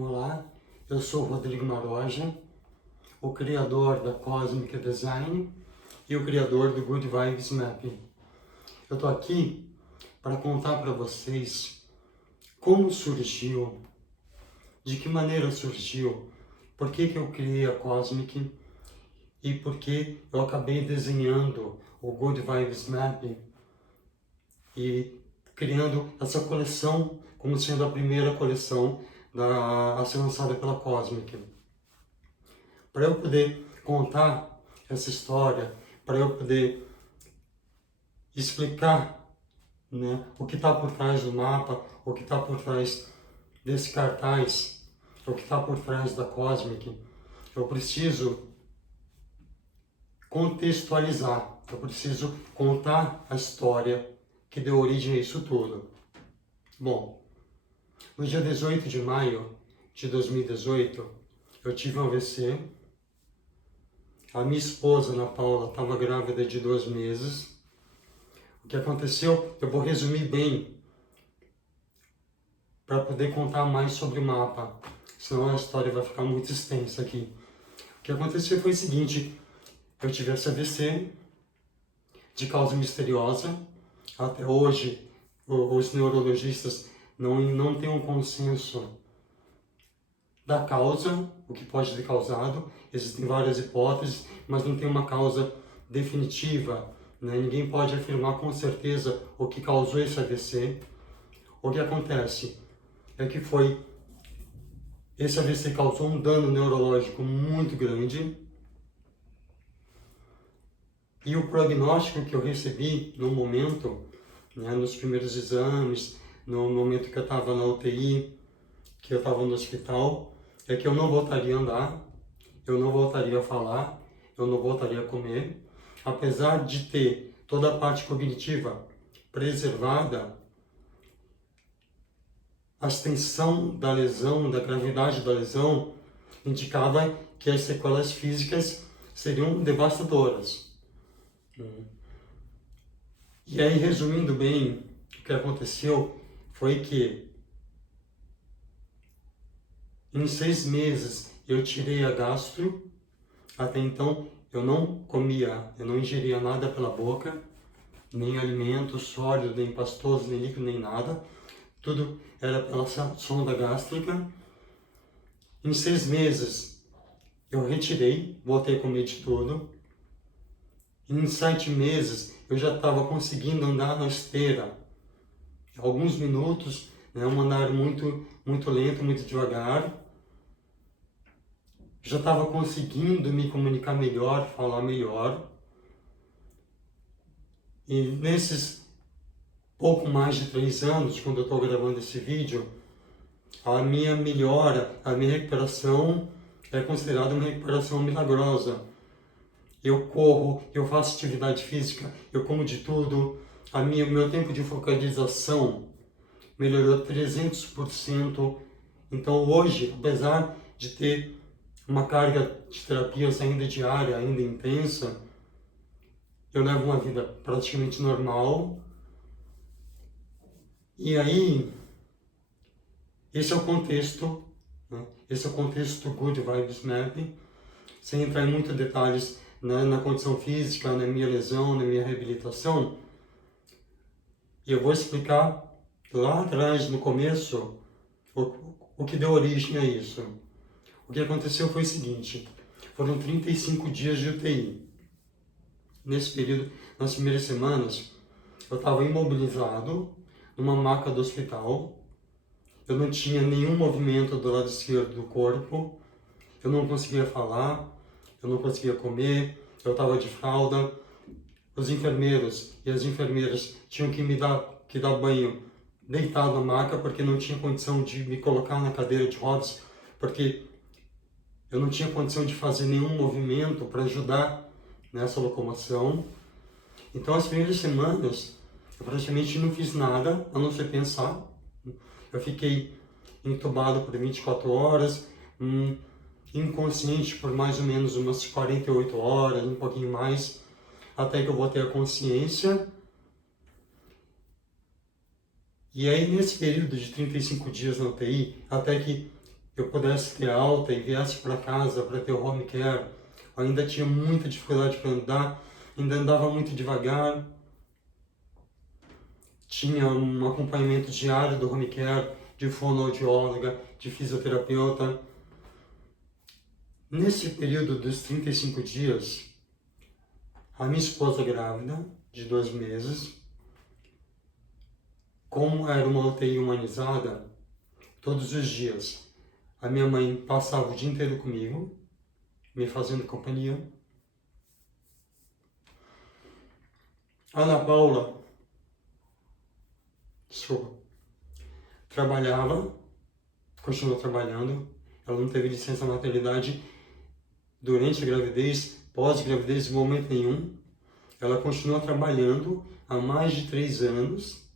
Olá, eu sou Rodrigo Maroja, o criador da Cosmic Design e o criador do Good Vibes Mapping. Eu estou aqui para contar para vocês como surgiu, de que maneira surgiu, por que eu criei a Cosmic e por que eu acabei desenhando o Good Vibes Mapping e criando essa coleção como sendo a primeira coleção a ser lançada pela Cosmic. Para eu poder contar essa história, para eu poder explicar, né, o que está por trás do mapa, o que está por trás desse cartaz, o que está por trás da Cosmic, eu preciso contextualizar, eu preciso contar a história que deu origem a isso tudo. Bom, no dia 18 de maio de 2018, eu tive um AVC. A minha esposa, Ana Paula, estava grávida de 2 meses. O que aconteceu, eu vou resumir bem, para poder contar mais sobre o mapa, senão a história vai ficar muito extensa aqui. O que aconteceu foi o seguinte, eu tive esse AVC de causa misteriosa. Até hoje, os neurologistas não têm um consenso da causa, o que pode ter causado. Existem várias hipóteses, mas não tem uma causa definitiva, né? Ninguém pode afirmar com certeza o que causou esse AVC. O que acontece é que esse AVC causou um dano neurológico muito grande, e o prognóstico que eu recebi no momento, né, nos primeiros exames, no momento que eu estava na UTI, que eu estava no hospital, é que eu não voltaria a andar, eu não voltaria a falar, eu não voltaria a comer. Apesar de ter toda a parte cognitiva preservada, a extensão da lesão, da gravidade da lesão, indicava que as sequelas físicas seriam devastadoras. E aí, resumindo bem, o que aconteceu foi que em 6 meses eu tirei a gastro. Até então eu não comia, eu não ingeria nada pela boca, nem alimento sólido, nem pastoso, nem líquido, nem nada. Tudo era pela sonda gástrica. Em 6 meses eu retirei, voltei a comer de tudo. Em 7 meses eu já estava conseguindo andar na esteira. Alguns minutos, né, um andar muito lento, muito devagar. Já estava conseguindo me comunicar melhor, falar melhor. E nesses pouco mais de 3 anos, quando eu estou gravando esse vídeo, a minha melhora, a minha recuperação é considerada uma recuperação milagrosa. Eu corro, eu faço atividade física, eu como de tudo. O meu tempo de focalização melhorou 300%. Então hoje, apesar de ter uma carga de terapias ainda diária, ainda intensa, eu levo uma vida praticamente normal. E aí, esse é o contexto, né? Esse é o contexto do Good Vibes Mapping, sem entrar em muitos detalhes, né, na condição física, na minha lesão, na minha reabilitação. E eu vou explicar lá atrás, no começo, o que deu origem a isso. O que aconteceu foi o seguinte, foram 35 dias de UTI. Nesse período, nas primeiras semanas, eu estava imobilizado numa maca do hospital. Eu não tinha nenhum movimento do lado esquerdo do corpo. Eu não conseguia falar, eu não conseguia comer, eu estava de fralda. Os enfermeiros e as enfermeiras tinham que dar banho deitado na maca, porque não tinha condição de me colocar na cadeira de rodas, porque eu não tinha condição de fazer nenhum movimento para ajudar nessa locomoção. Então, as primeiras semanas, eu praticamente não fiz nada, a não ser pensar. Eu fiquei entubado por 24 horas, inconsciente por mais ou menos umas 48 horas, um pouquinho mais, até que eu voltei à consciência. E aí, nesse período de 35 dias na UTI, até que eu pudesse ter alta e viesse para casa para ter o home care. Eu ainda tinha muita dificuldade para andar, ainda andava muito devagar. Tinha um acompanhamento diário do home care, de fonoaudióloga, de fisioterapeuta. Nesse período dos 35 dias, a minha esposa grávida, de 2 meses, como era uma UTI humanizada, todos os dias a minha mãe passava o dia inteiro comigo, me fazendo companhia. A Ana Paula, trabalhava, continuou trabalhando, ela não teve licença maternidade durante a gravidez, pós-gravidez, em momento nenhum. Ela continua trabalhando há mais de 3 anos,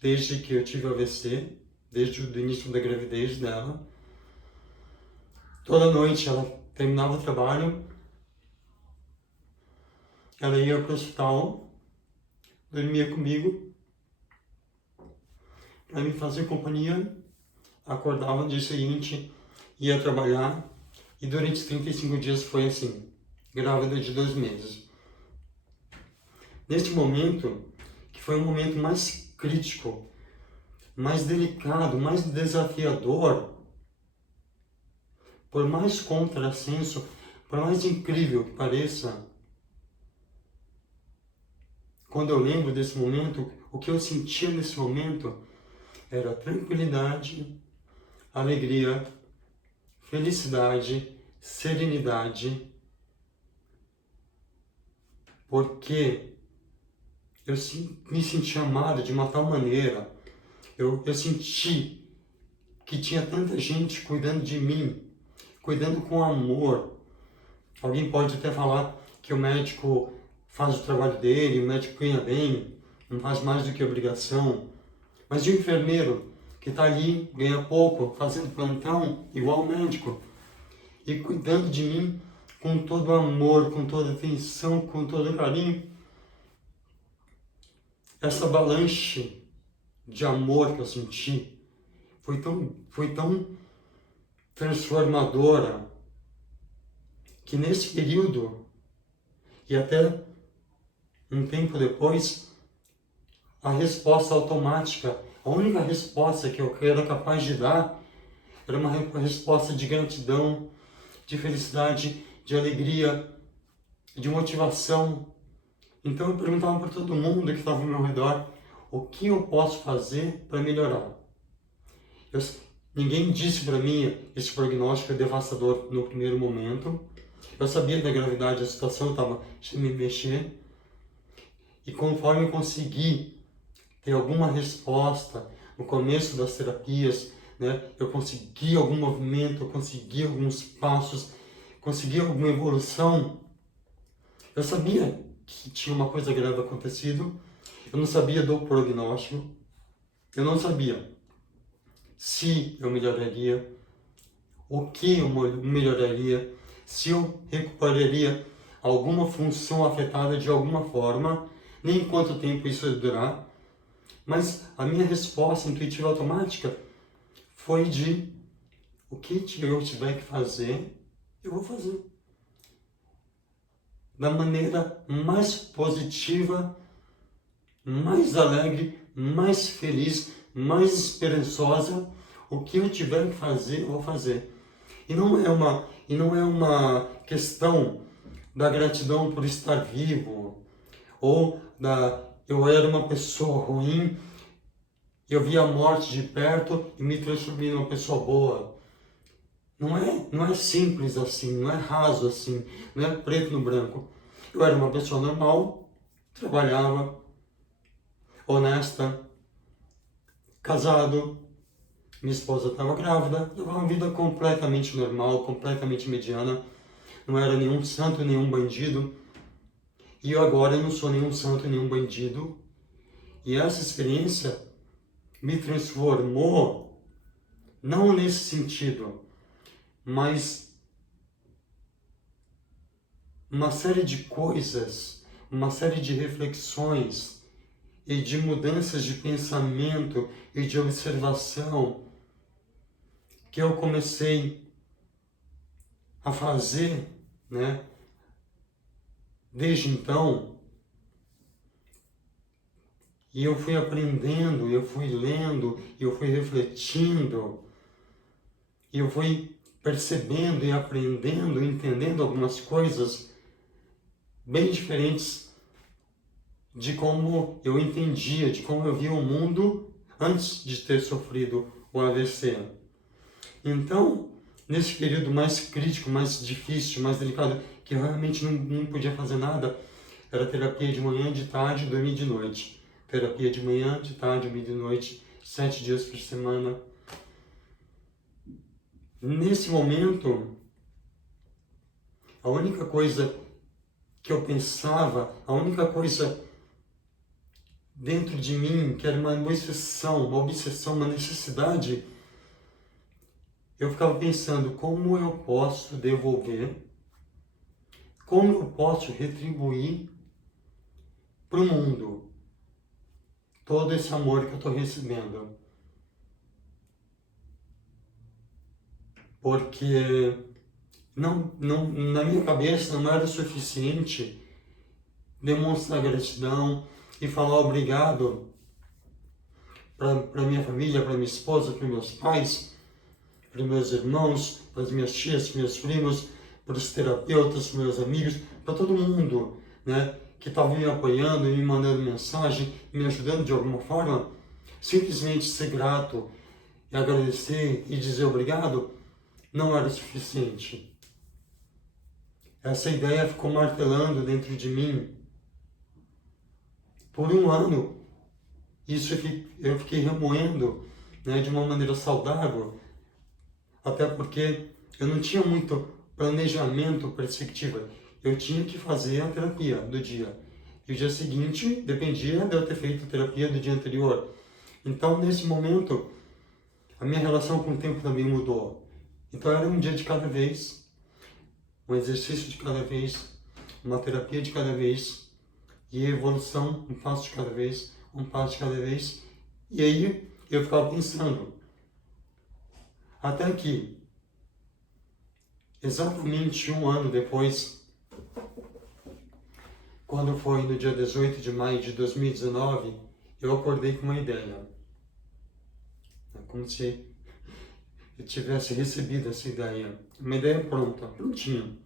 desde que eu tive AVC, desde o início da gravidez dela. Toda noite ela terminava o trabalho, ela ia para o hospital, dormia comigo, para me fazer companhia, acordava no dia seguinte, ia trabalhar, e durante 35 dias foi assim, grávida de 2 meses. Neste momento, que foi um momento mais crítico, mais delicado, mais desafiador, por mais contrassenso, por mais incrível que pareça, quando eu lembro desse momento, o que eu sentia nesse momento era tranquilidade, alegria, felicidade, serenidade, porque eu me senti amado de uma tal maneira, eu senti que tinha tanta gente cuidando de mim, cuidando com amor. Alguém pode até falar que o médico faz o trabalho dele, o médico ganha bem, não faz mais do que obrigação. Mas e o enfermeiro que está ali, ganha pouco, fazendo plantão, igual o médico, e cuidando de mim com todo amor, com toda atenção, com todo carinho? Essa avalanche de amor que eu senti foi tão transformadora, que nesse período, e até um tempo depois, a resposta automática, a única resposta que eu era capaz de dar, era uma resposta de gratidão, de felicidade, de alegria, de motivação. Então eu perguntava para todo mundo que estava ao meu redor, o que eu posso fazer para melhorar? Ninguém disse para mim esse prognóstico é devastador no primeiro momento. Eu sabia da gravidade da situação, eu estava sem me mexer. E conforme eu consegui ter alguma resposta no começo das terapias, né, eu consegui algum movimento, eu consegui alguns passos, consegui alguma evolução, eu sabia que tinha uma coisa grave acontecido, eu não sabia do prognóstico, eu não sabia se eu melhoraria, o que eu melhoraria, se eu recuperaria alguma função afetada de alguma forma, nem quanto tempo isso ia durar. Mas a minha resposta intuitiva automática foi de o que eu tiver que fazer, eu vou fazer. Da maneira mais positiva, mais alegre, mais feliz, mais esperançosa, o que eu tiver que fazer, eu vou fazer. E não é uma questão da gratidão por estar vivo, ou eu era uma pessoa ruim, eu vi a morte de perto e me transformei numa pessoa boa. Não é simples assim, não é raso assim, não é preto no branco. Eu era uma pessoa normal, trabalhava, honesta, casado, minha esposa estava grávida, levava uma vida completamente normal, completamente mediana. Não era nenhum santo, nenhum bandido. E eu agora não sou nenhum santo, nenhum bandido. E essa experiência me transformou, não nesse sentido, mas uma série de coisas, uma série de reflexões e de mudanças de pensamento e de observação que eu comecei a fazer, né? Desde então, e eu fui aprendendo, eu fui lendo, eu fui refletindo, e eu fui percebendo e aprendendo, entendendo algumas coisas bem diferentes de como eu entendia, de como eu via o mundo antes de ter sofrido o AVC. Então, nesse período mais crítico, mais difícil, mais delicado, que eu realmente não podia fazer nada, era terapia de manhã, de tarde, dormir de noite. Terapia de manhã, de tarde, dormir de noite, 7 dias por semana. Nesse momento, a única coisa que eu pensava, a única coisa dentro de mim, que era uma obsessão, uma necessidade, eu ficava pensando como eu posso devolver, como eu posso retribuir para o mundo todo esse amor que eu estou recebendo. Porque na minha cabeça não era suficiente demonstrar gratidão e falar obrigado para minha família, para minha esposa, para meus pais, para meus irmãos, para as minhas tias, meus primos, para os terapeutas, para meus amigos, para todo mundo, né, que estava me apoiando, me mandando mensagem, me ajudando de alguma forma. Simplesmente ser grato e agradecer e dizer obrigado não era suficiente. Essa ideia ficou martelando dentro de mim por um ano. Isso eu fiquei remoendo, né, de uma maneira saudável, até porque eu não tinha muito planejamento, perspectiva. Eu tinha que fazer a terapia do dia. E o dia seguinte dependia de eu ter feito a terapia do dia anterior. Então, nesse momento, a minha relação com o tempo também mudou. Então, era um dia de cada vez, um exercício de cada vez, uma terapia de cada vez, e a evolução, um passo de cada vez, um passo de cada vez. E aí, eu ficava pensando, até que, exatamente um ano depois, quando foi no dia 18 de maio de 2019, eu acordei com uma ideia. É como se eu tivesse recebido essa ideia. Uma ideia pronta, prontinha.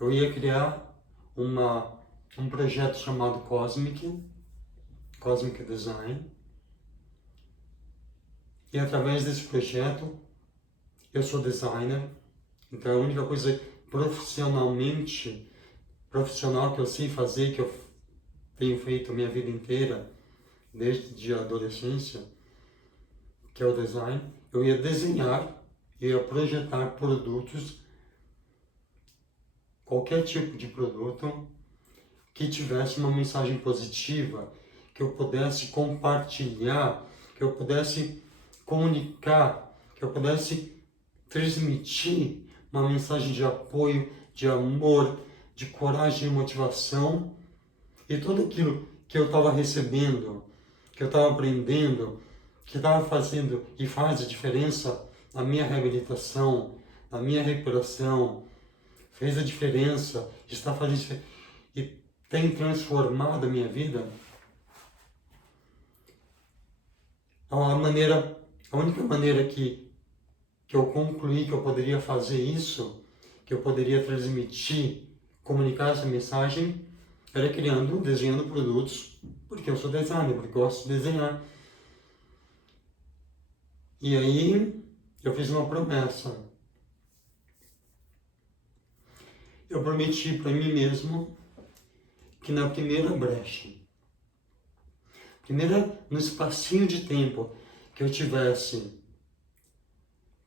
Eu ia criar um projeto chamado Cosmic Design. E através desse projeto, eu sou designer. Então a única coisa profissional que eu sei fazer, que eu tenho feito a minha vida inteira, desde a adolescência, que é o design, eu ia desenhar, ia projetar produtos, qualquer tipo de produto que tivesse uma mensagem positiva, que eu pudesse compartilhar, que eu pudesse comunicar, que eu pudesse transmitir uma mensagem de apoio, de amor, de coragem e motivação. E tudo aquilo que eu estava recebendo, que eu estava aprendendo, que estava fazendo e faz a diferença na minha reabilitação, na minha recuperação, fez a diferença, está fazendo e tem transformado a minha vida. A única maneira que eu concluí que eu poderia fazer isso, que eu poderia transmitir, comunicar essa mensagem, era desenhando produtos, porque eu sou designer, porque eu gosto de desenhar. E aí, eu fiz uma promessa. Eu prometi para mim mesmo que na primeira brecha, no espacinho de tempo que eu tivesse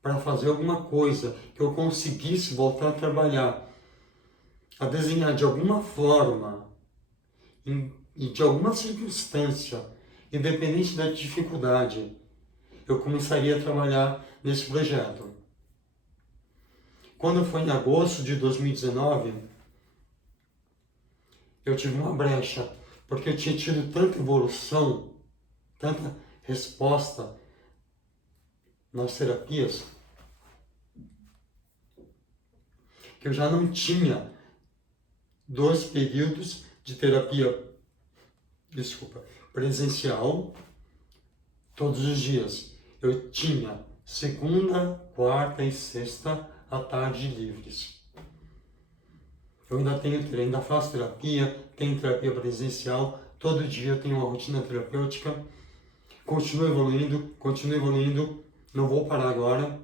para fazer alguma coisa, que eu conseguisse voltar a trabalhar, a desenhar de alguma forma, e de alguma circunstância, independente da dificuldade, eu começaria a trabalhar nesse projeto. Quando foi em agosto de 2019, eu tive uma brecha, porque eu tinha tido tanta evolução, tanta resposta nas terapias, que eu já não tinha 2 períodos de terapia, presencial todos os dias. Eu tinha segunda, quarta e sexta à tarde livres. Eu ainda faço terapia, tenho terapia presencial, todo dia eu tenho uma rotina terapêutica, continuo evoluindo, não vou parar agora.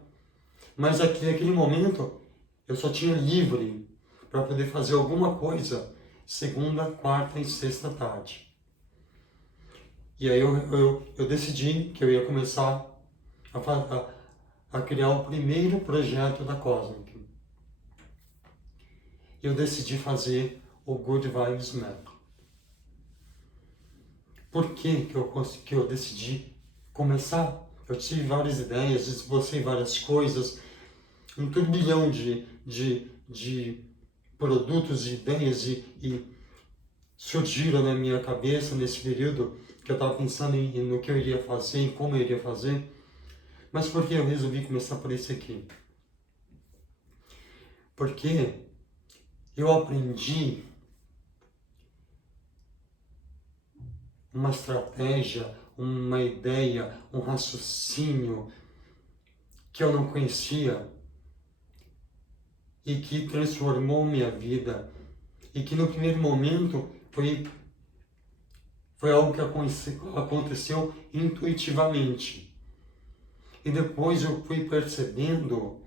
Mas naquele momento eu só tinha livre para poder fazer alguma coisa segunda, quarta e sexta tarde. E aí eu decidi que eu ia começar a criar o primeiro projeto da Cosmic. Eu decidi fazer o Good Vibes Map. Por que eu decidi começar? Eu tive várias ideias, esbocei várias coisas, um turbilhão de produtos e ideias e surgiram na minha cabeça nesse período que eu estava pensando no que eu iria fazer, em como eu iria fazer. Mas por que eu resolvi começar por esse aqui? Porque eu aprendi uma estratégia, uma ideia, um raciocínio que eu não conhecia e que transformou minha vida e que no primeiro momento foi algo que aconteceu intuitivamente. E depois eu fui percebendo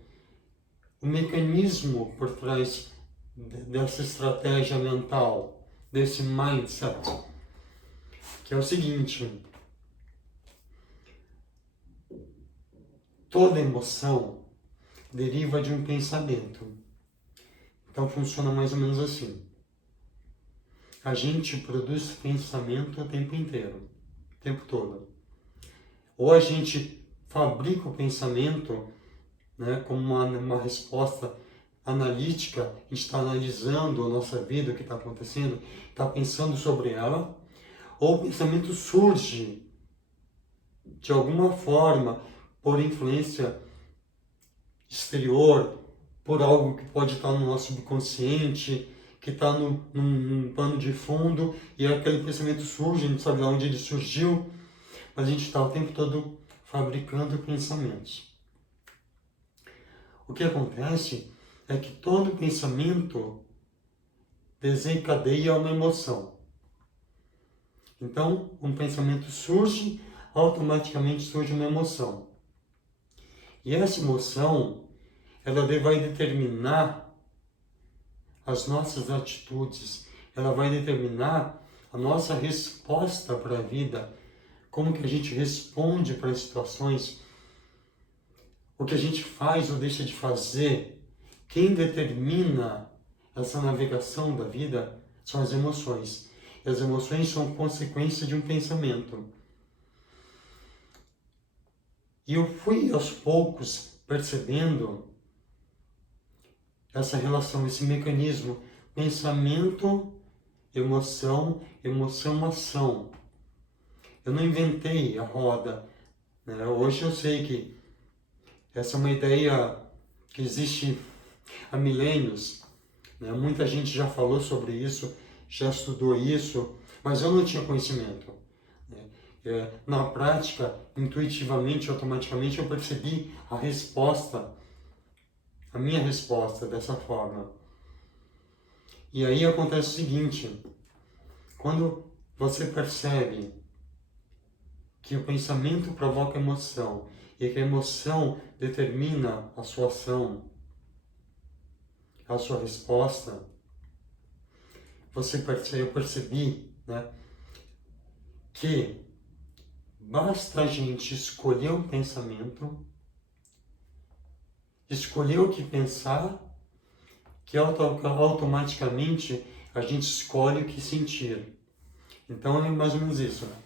o mecanismo por trás dessa estratégia mental, desse mindset, que é o seguinte: toda emoção deriva de um pensamento. Então funciona mais ou menos assim. A gente produz pensamento o tempo inteiro, o tempo todo. Ou a gente fabrica o pensamento, né, como uma resposta analítica, a gente está analisando a nossa vida, o que está acontecendo, está pensando sobre ela, ou o pensamento surge de alguma forma por influência exterior, por algo que pode estar no nosso subconsciente, que está num pano de fundo, e aquele pensamento surge, a gente sabe de onde ele surgiu, mas a gente está o tempo todo fabricando pensamentos. O que acontece é que todo pensamento desencadeia uma emoção. Então, um pensamento surge, automaticamente surge uma emoção. E essa emoção, ela vai determinar as nossas atitudes, ela vai determinar a nossa resposta para a vida, como que a gente responde para as situações, o que a gente faz ou deixa de fazer. Quem determina essa navegação da vida são as emoções. E as emoções são consequência de um pensamento. E eu fui aos poucos percebendo essa relação, esse mecanismo, pensamento, emoção, emoção, ação. Eu não inventei a roda, né? Hoje eu sei que essa é uma ideia que existe há milênios, né? Muita gente já falou sobre isso, já estudou isso, mas eu não tinha conhecimento, né? Na prática, intuitivamente, automaticamente, eu percebi a minha resposta dessa forma. E aí acontece o seguinte: quando você percebe que o pensamento provoca emoção e que a emoção determina a sua ação, a sua resposta, eu percebi, né, que basta a gente escolher um pensamento, escolher o que pensar, que automaticamente a gente escolhe o que sentir. Então é mais ou menos isso, né?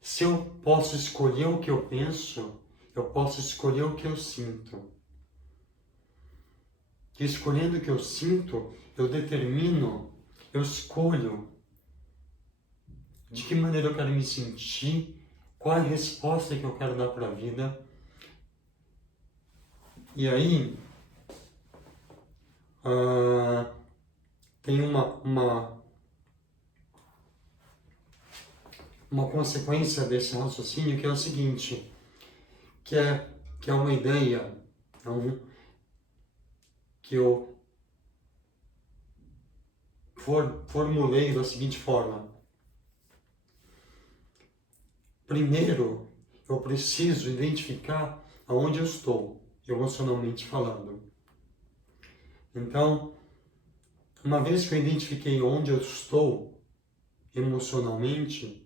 Se eu posso escolher o que eu penso, eu posso escolher o que eu sinto. E escolhendo o que eu sinto, eu determino, eu escolho de que maneira eu quero me sentir, qual é a resposta que eu quero dar para a vida. E aí, tem uma consequência desse raciocínio, que é o seguinte, que é uma ideia que eu formulei da seguinte forma. Primeiro, eu preciso identificar aonde eu estou, emocionalmente falando. Então, uma vez que eu identifiquei onde eu estou emocionalmente,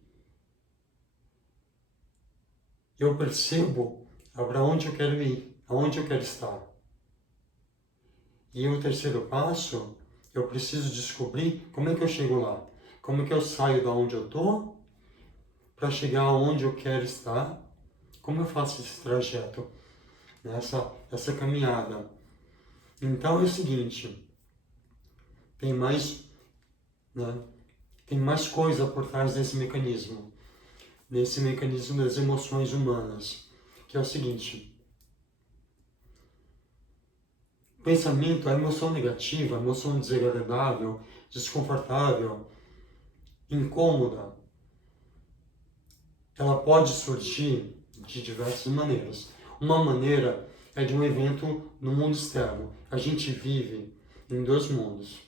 eu percebo para onde eu quero ir, aonde eu quero estar. E o terceiro passo, eu preciso descobrir como é que eu chego lá, como é que eu saio da onde eu estou para chegar aonde eu quero estar, como eu faço esse trajeto, essa caminhada. Então é o seguinte, tem mais coisa por trás desse mecanismo das emoções humanas, que é o seguinte: pensamento, a emoção negativa, a emoção desagradável, desconfortável, incômoda, ela pode surgir de diversas maneiras. Uma maneira é de um evento no mundo externo. A gente vive em dois mundos.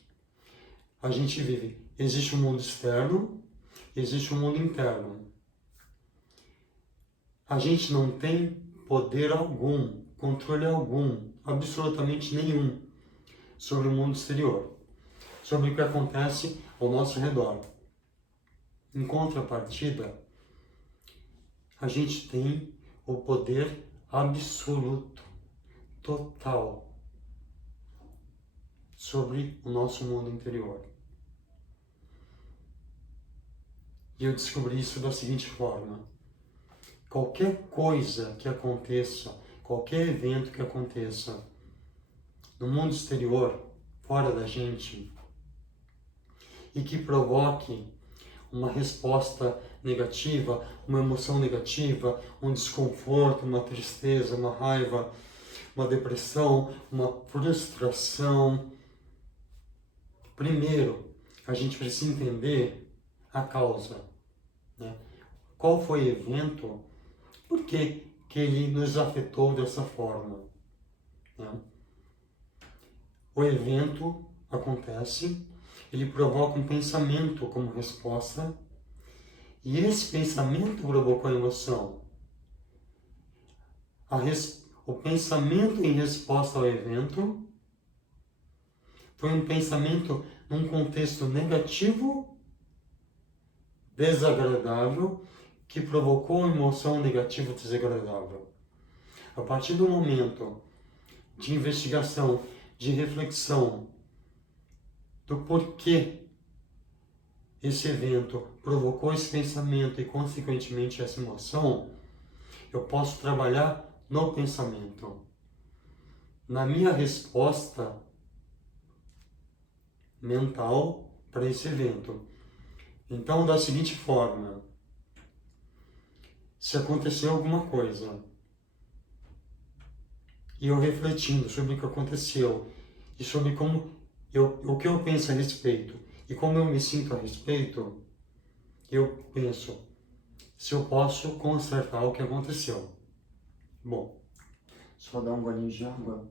Existe um mundo externo, existe um mundo interno. A gente não tem poder algum, controle algum, absolutamente nenhum, sobre o mundo exterior, sobre o que acontece ao nosso redor. Em contrapartida, a gente tem o poder absoluto, total, sobre o nosso mundo interior. E eu descobri isso da seguinte forma: qualquer coisa que aconteça, qualquer evento que aconteça no mundo exterior, fora da gente, e que provoque uma resposta negativa, uma emoção negativa, um desconforto, uma tristeza, uma raiva, uma depressão, uma frustração. Primeiro, a gente precisa entender a causa. Qual foi o evento? Por que ele nos afetou dessa forma? O evento acontece, ele provoca um pensamento como resposta, e esse pensamento provocou a emoção. O pensamento em resposta ao evento foi um pensamento num contexto negativo, desagradável, que provocou uma emoção negativa desagradável. A partir do momento de investigação, de reflexão do porquê esse evento provocou esse pensamento e, consequentemente, essa emoção, eu posso trabalhar no pensamento, na minha resposta mental para esse evento. Então, da seguinte forma: se aconteceu alguma coisa e eu refletindo sobre o que aconteceu e sobre o que eu penso a respeito e como eu me sinto a respeito, eu penso se eu posso consertar o que aconteceu. Bom, só dar um golinho de água.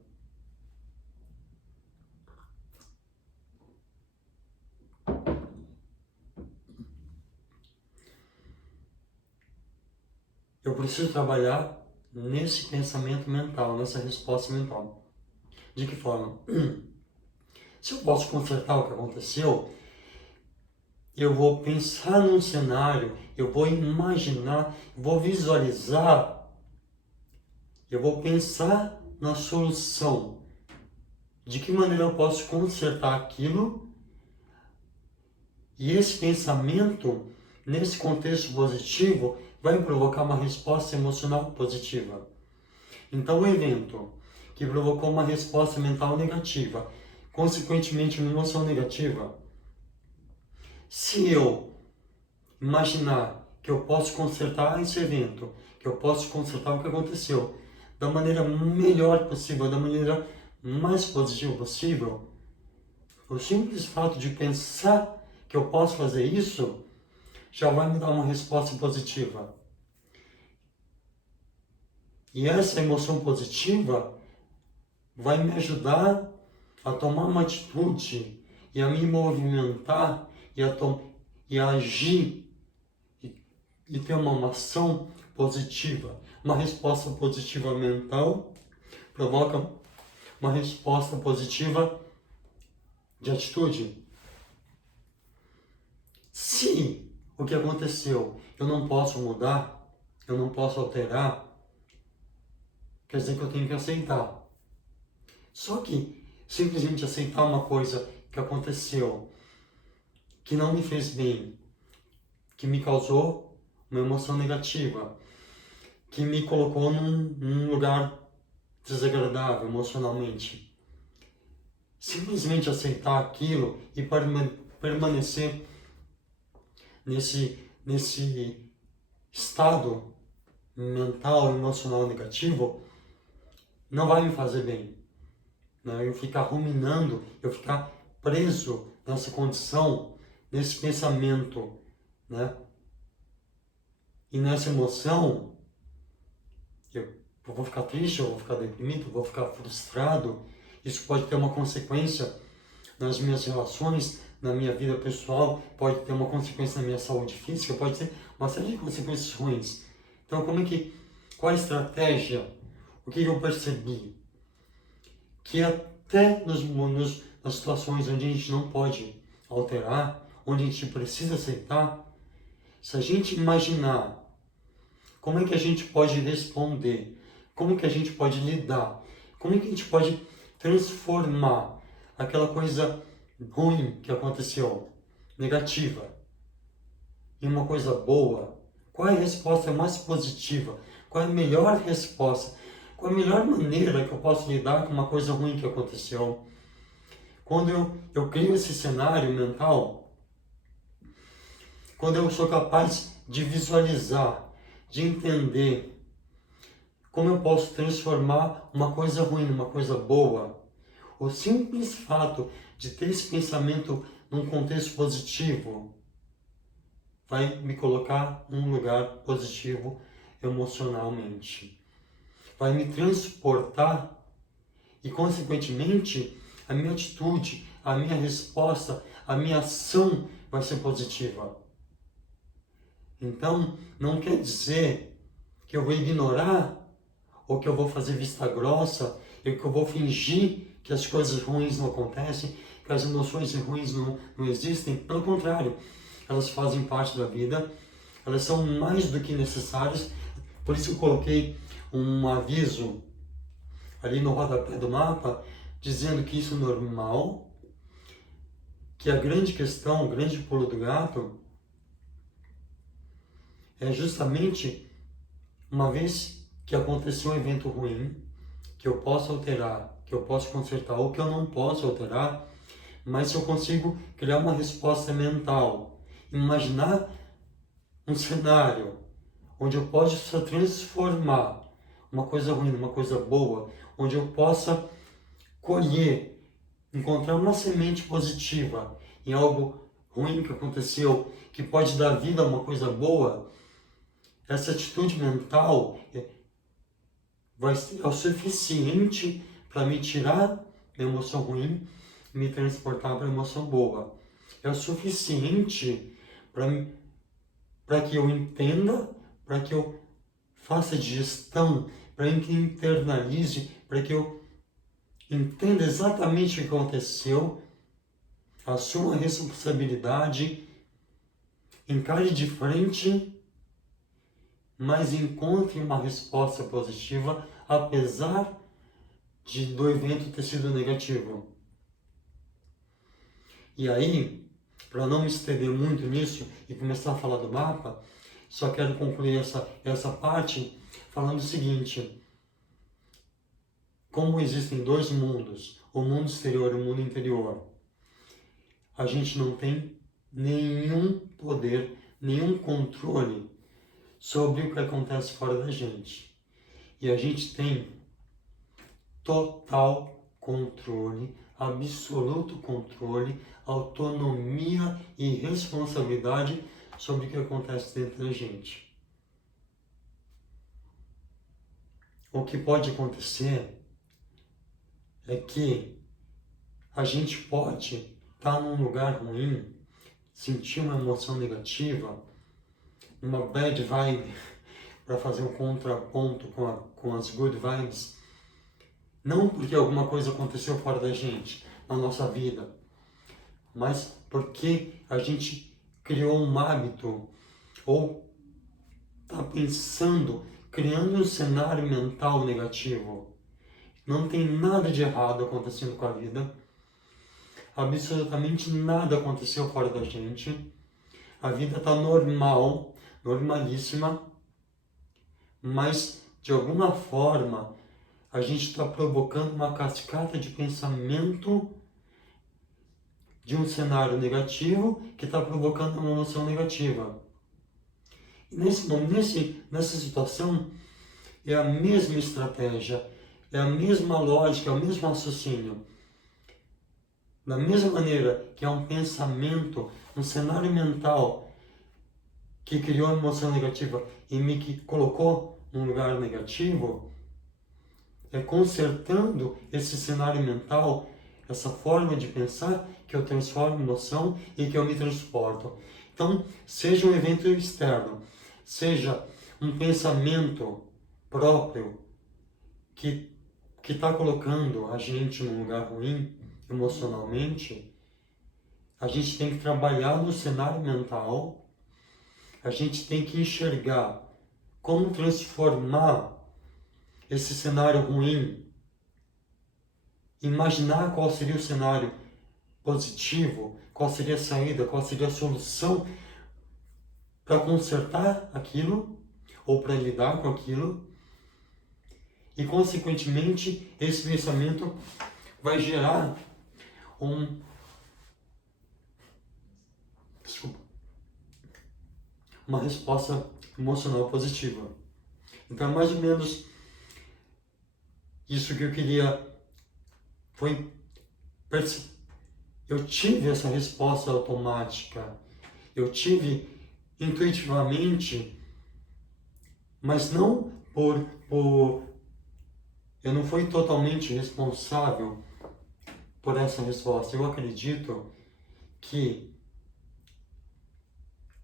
Eu preciso trabalhar nesse pensamento mental, nessa resposta mental. De que forma? Se eu posso consertar o que aconteceu, eu vou pensar num cenário, eu vou imaginar, eu vou visualizar, eu vou pensar na solução. De que maneira eu posso consertar aquilo? E esse pensamento, nesse contexto positivo, vai provocar uma resposta emocional positiva. Então, o evento que provocou uma resposta mental negativa, consequentemente uma emoção negativa, se eu imaginar que eu posso consertar esse evento, que eu posso consertar o que aconteceu da maneira melhor possível, da maneira mais positiva possível, o simples fato de pensar que eu posso fazer isso já vai me dar uma resposta positiva. E essa emoção positiva vai me ajudar a tomar uma atitude e a me movimentar e a agir e ter uma ação positiva. Uma resposta positiva mental provoca uma resposta positiva de atitude. Se o que aconteceu eu não posso mudar, eu não posso alterar, quer dizer que eu tenho que aceitar. Só que simplesmente aceitar uma coisa que aconteceu, que não me fez bem, que me causou uma emoção negativa, que me colocou num lugar desagradável emocionalmente. Simplesmente aceitar aquilo e permanecer nesse estado mental, emocional negativo, não vai me fazer bem. Né? Eu ficar ruminando, eu ficar preso nessa condição, nesse pensamento, né? E nessa emoção, eu vou ficar triste, eu vou ficar deprimido, eu vou ficar frustrado. Isso pode ter uma consequência nas minhas relações, na minha vida pessoal, pode ter uma consequência na minha saúde física, pode ter uma série de consequências ruins. Então, qual a estratégia? O que eu percebi? Que até nas situações onde a gente não pode alterar, onde a gente precisa aceitar, se a gente imaginar como é que a gente pode responder, como que a gente pode lidar, como é que a gente pode transformar aquela coisa ruim que aconteceu, negativa, em uma coisa boa, qual é a resposta mais positiva? Qual é a melhor resposta? Qual é a melhor maneira que eu posso lidar com uma coisa ruim que aconteceu? Quando eu crio esse cenário mental, quando eu sou capaz de visualizar, de entender como eu posso transformar uma coisa ruim numa coisa boa, o simples fato de ter esse pensamento num contexto positivo vai me colocar num lugar positivo emocionalmente. Vai me transportar e, consequentemente, a minha atitude, a minha resposta, a minha ação vai ser positiva. Então, não quer dizer que eu vou ignorar ou que eu vou fazer vista grossa ou que eu vou fingir que as coisas ruins não acontecem, que as emoções ruins não existem. Pelo contrário, elas fazem parte da vida, elas são mais do que necessárias. Por isso eu coloquei um aviso ali no rodapé do mapa, dizendo que isso é normal, que a grande questão, o grande pulo do gato, é justamente uma vez que aconteceu um evento ruim, que eu posso alterar, que eu posso consertar, ou que eu não posso alterar, mas se eu consigo criar uma resposta mental, imaginar um cenário onde eu possa transformar uma coisa ruim numa coisa boa, onde eu possa colher, encontrar uma semente positiva em algo ruim que aconteceu, que pode dar vida a uma coisa boa, essa atitude mental vai ser o suficiente para me tirar da emoção ruim e me transportar para a emoção boa. É o suficiente para que eu entenda, para que eu faça digestão, para que eu internalize, para que eu entenda exatamente o que aconteceu, assuma a responsabilidade, encare de frente, mas encontre uma resposta positiva, apesar do evento ter sido negativo. E aí, para não me estender muito nisso e começar a falar do mapa, só quero concluir essa parte falando o seguinte: como existem dois mundos, o mundo exterior e o mundo interior, a gente não tem nenhum poder, nenhum controle sobre o que acontece fora da gente. E a gente tem total controle, absoluto controle, autonomia e responsabilidade sobre o que acontece dentro da gente. O que pode acontecer é que a gente pode estar num lugar ruim, sentir uma emoção negativa, uma bad vibe, para fazer um contraponto com as good vibes, não porque alguma coisa aconteceu fora da gente, na nossa vida, mas porque a gente criou um hábito ou está pensando, criando um cenário mental negativo. Não tem nada de errado acontecendo com a vida. Absolutamente nada aconteceu fora da gente. A vida está normal, normalíssima, mas de alguma forma a gente está provocando uma cascata de pensamento de um cenário negativo que está provocando uma emoção negativa. E nessa situação é a mesma estratégia, é a mesma lógica, é o mesmo raciocínio. Da mesma maneira que é um pensamento, um cenário mental que criou uma emoção negativa e me colocou num lugar negativo, é consertando esse cenário mental, essa forma de pensar, que eu transformo em emoção e que eu me transporto. Então, seja um evento externo, seja um pensamento próprio que está colocando a gente num lugar ruim emocionalmente, a gente tem que trabalhar no cenário mental, a gente tem que enxergar como transformar esse cenário ruim, imaginar qual seria o cenário positivo, qual seria a saída, qual seria a solução para consertar aquilo ou para lidar com aquilo. E, consequentemente, esse pensamento vai gerar uma resposta emocional positiva. Então, é mais ou menos isso que eu queria. Eu tive essa resposta automática, eu tive intuitivamente, mas não eu não fui totalmente responsável por essa resposta. Eu acredito que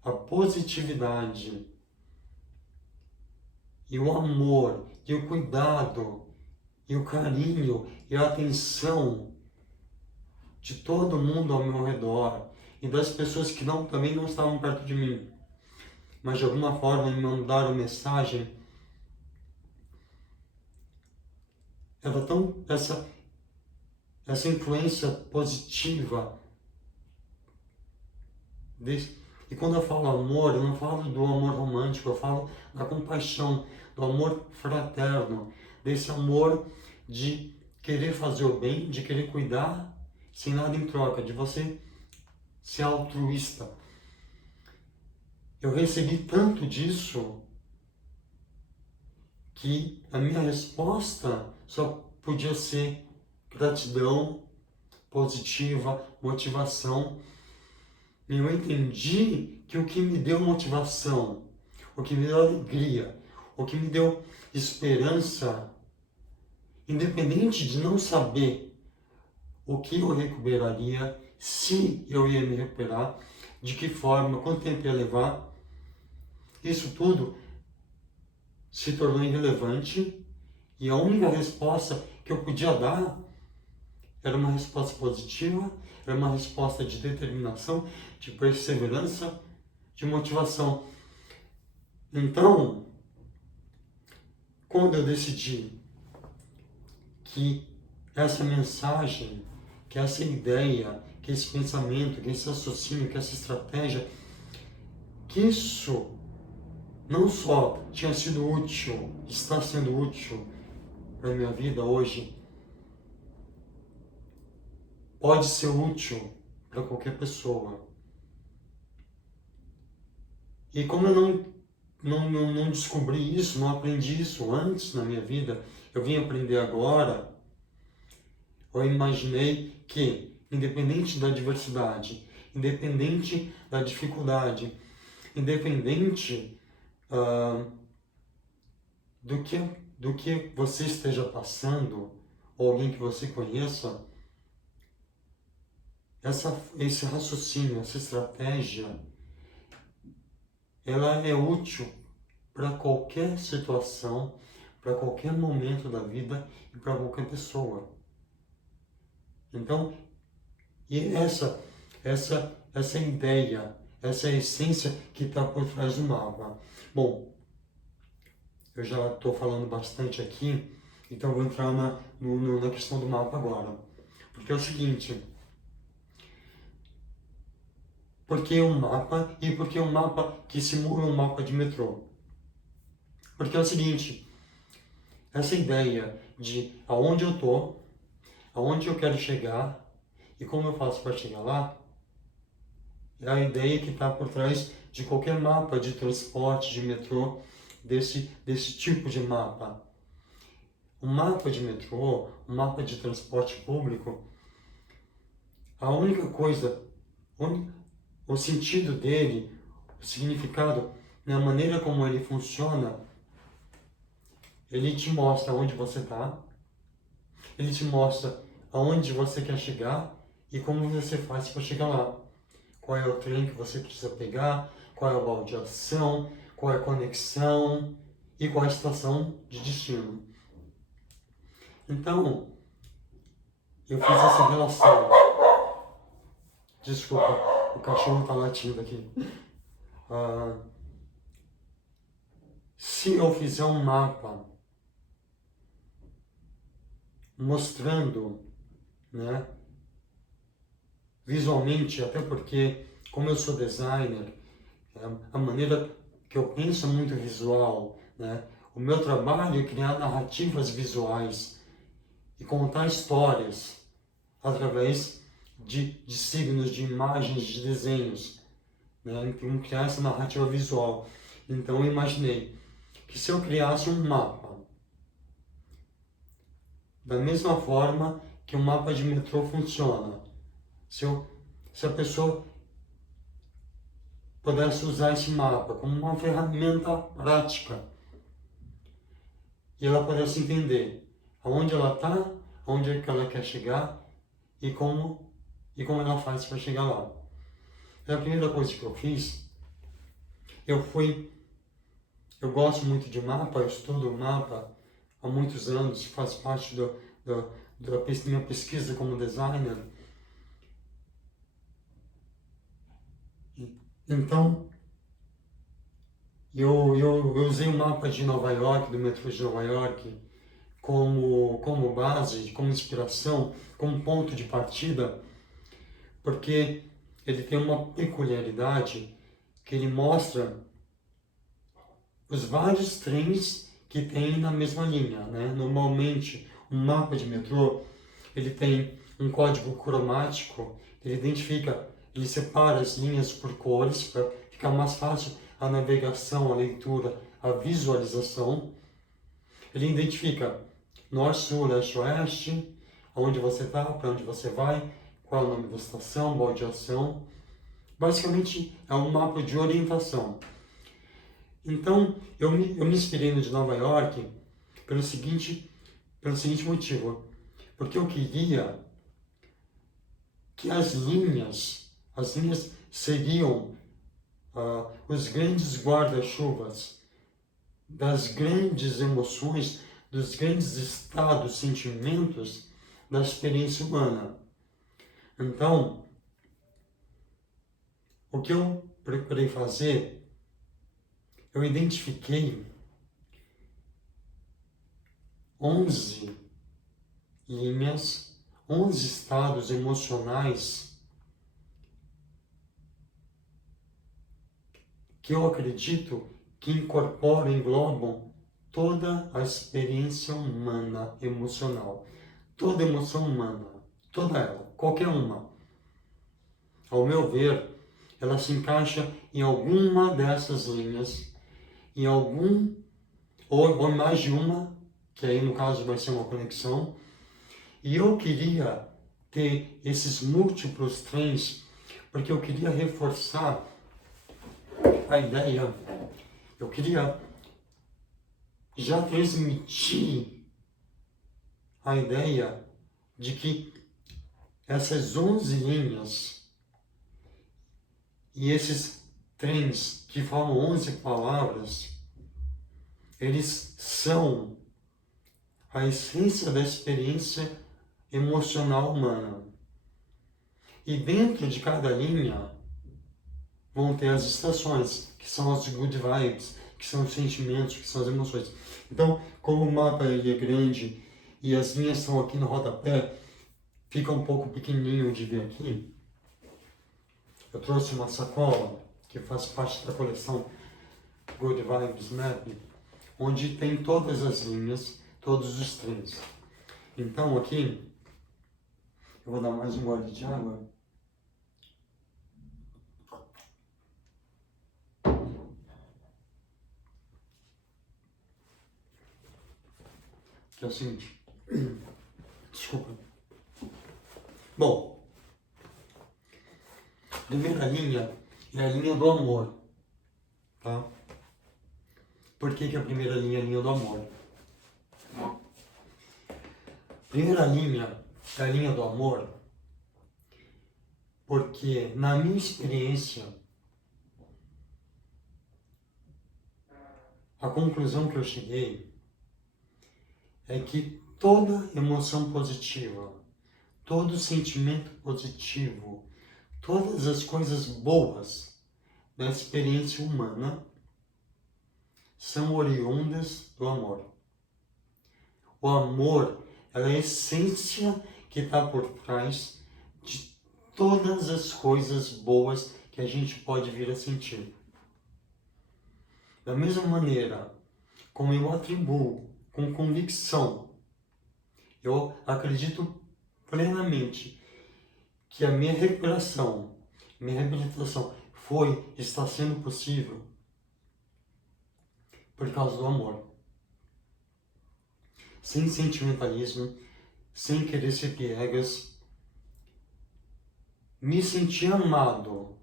a positividade e o amor e o cuidado e o carinho e a atenção de todo mundo ao meu redor e das pessoas que também não estavam perto de mim, mas de alguma forma me mandaram mensagem, era tão essa influência positiva e quando eu falo amor, eu não falo do amor romântico, eu falo da compaixão, do amor fraterno, desse amor de querer fazer o bem, de querer cuidar sem nada em troca, de você ser altruísta. Eu recebi tanto disso que a minha resposta só podia ser gratidão positiva, motivação. E eu entendi que o que me deu motivação, o que me deu alegria, o que me deu esperança, independente de não saber o que eu recuperaria, se eu ia me recuperar, de que forma, quanto tempo ia levar, isso tudo se tornou irrelevante e a única resposta que eu podia dar era uma resposta positiva, era uma resposta de determinação, de perseverança, de motivação. Então, quando eu decidi que essa mensagem, que essa ideia, que esse pensamento, que esse raciocínio, que essa estratégia, que isso não só tinha sido útil, está sendo útil para a minha vida hoje, pode ser útil para qualquer pessoa. E como eu não não descobri isso, não aprendi isso antes na minha vida, eu vim aprender agora. Eu imaginei que, independente da diversidade, independente da dificuldade, independente do que você esteja passando, ou alguém que você conheça, esse raciocínio, essa estratégia, ela é útil para qualquer situação, para qualquer momento da vida e para qualquer pessoa. Então, e essa ideia, essa essência que está por trás do mapa. Bom, eu já estou falando bastante aqui, então eu vou entrar na questão do mapa agora. Porque é o seguinte, por que um mapa e por que um mapa que simula um mapa de metrô? Porque é o seguinte, essa ideia de aonde eu estou, aonde eu quero chegar e como eu faço para chegar lá, é a ideia que está por trás de qualquer mapa de transporte, de metrô, desse tipo de mapa. Um mapa de metrô, um mapa de transporte público, a única coisa, o sentido dele, o significado, na maneira como ele funciona, ele te mostra onde você está, ele te mostra aonde você quer chegar e como você faz para chegar lá. Qual é o trem que você precisa pegar, qual é a baldeação, qual é a conexão e qual é a estação de destino. Então, eu fiz essa relação. Desculpa, o cachorro está latindo aqui. Se eu fizer um mapa mostrando, né, visualmente, até porque, como eu sou designer, a maneira que eu penso é muito visual, né? O meu trabalho é criar narrativas visuais e contar histórias através de signos, de imagens, de desenhos, né? Então, criar essa narrativa visual. Então, eu imaginei que se eu criasse um mapa, da mesma forma que um mapa de metrô funciona, se a pessoa pudesse usar esse mapa como uma ferramenta prática e ela pudesse entender aonde ela está, aonde é que ela quer chegar e como ela faz para chegar lá. A primeira coisa que eu fiz, eu gosto muito de mapa, eu estudo mapa há muitos anos, faz parte da minha pesquisa como designer. Então, eu usei o mapa de Nova York, do metrô de Nova York, como base, como inspiração, como ponto de partida, porque ele tem uma peculiaridade que ele mostra os vários trens que tem na mesma linha, né? Normalmente, um mapa de metrô, ele tem um código cromático, ele separa as linhas por cores para ficar mais fácil a navegação, a leitura, a visualização. Ele identifica norte, sul, leste, oeste, onde você está, para onde você vai, qual é o nome da estação, baldeação. Basicamente, é um mapa de orientação. Então, eu me inspirei no de Nova York pelo seguinte motivo. Porque eu queria que as linhas seriam os grandes guarda-chuvas das grandes emoções, dos grandes estados, sentimentos da experiência humana. Então, o que eu procurei fazer, eu identifiquei 11 linhas, 11 estados emocionais que eu acredito que incorporam, englobam toda a experiência humana emocional. Toda emoção humana, toda ela, qualquer uma. Ao meu ver, ela se encaixa em alguma dessas linhas em algum, ou mais de uma, que aí no caso vai ser uma conexão, e eu queria ter esses múltiplos trens, porque eu queria reforçar a ideia, eu queria já transmitir a ideia de que essas 11 linhas e esses trens que formam 11 palavras, eles são a essência da experiência emocional humana. E dentro de cada linha vão ter as estações, que são as good vibes, que são os sentimentos, que são as emoções. Então, como o mapa ele é grande e as linhas estão aqui no rodapé, fica um pouco pequenininho de ver aqui. Eu trouxe uma sacola que faz parte da coleção Good Vibes Map, onde tem todas as linhas, todos os trens. Então aqui, eu vou dar mais um gole de água. Que é o seguinte, desculpa. Bom, a primeira linha é a linha do amor, tá? Por que a primeira linha é a linha do amor? A primeira linha é a linha do amor porque, na minha experiência, a conclusão que eu cheguei é que toda emoção positiva, todo sentimento positivo, todas as coisas boas da experiência humana são oriundas do amor. O amor é a essência que está por trás de todas as coisas boas que a gente pode vir a sentir. Da mesma maneira como eu atribuo com convicção, eu acredito plenamente que a minha recuperação, minha reabilitação está sendo possível por causa do amor. Sem sentimentalismo, sem querer ser piegas, me senti amado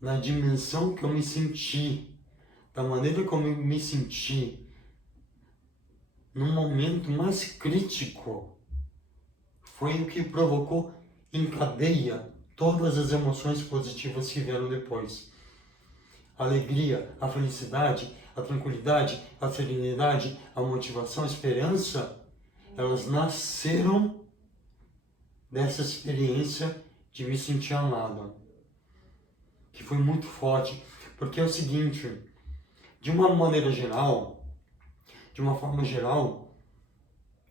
na dimensão que eu me senti, da maneira como eu me senti, no momento mais crítico, foi o que provocou em cadeia todas as emoções positivas que vieram depois. A alegria, a felicidade, a tranquilidade, a serenidade, a motivação, a esperança, elas nasceram dessa experiência de me sentir amado, que foi muito forte, porque é o seguinte, de uma maneira geral, de uma forma geral,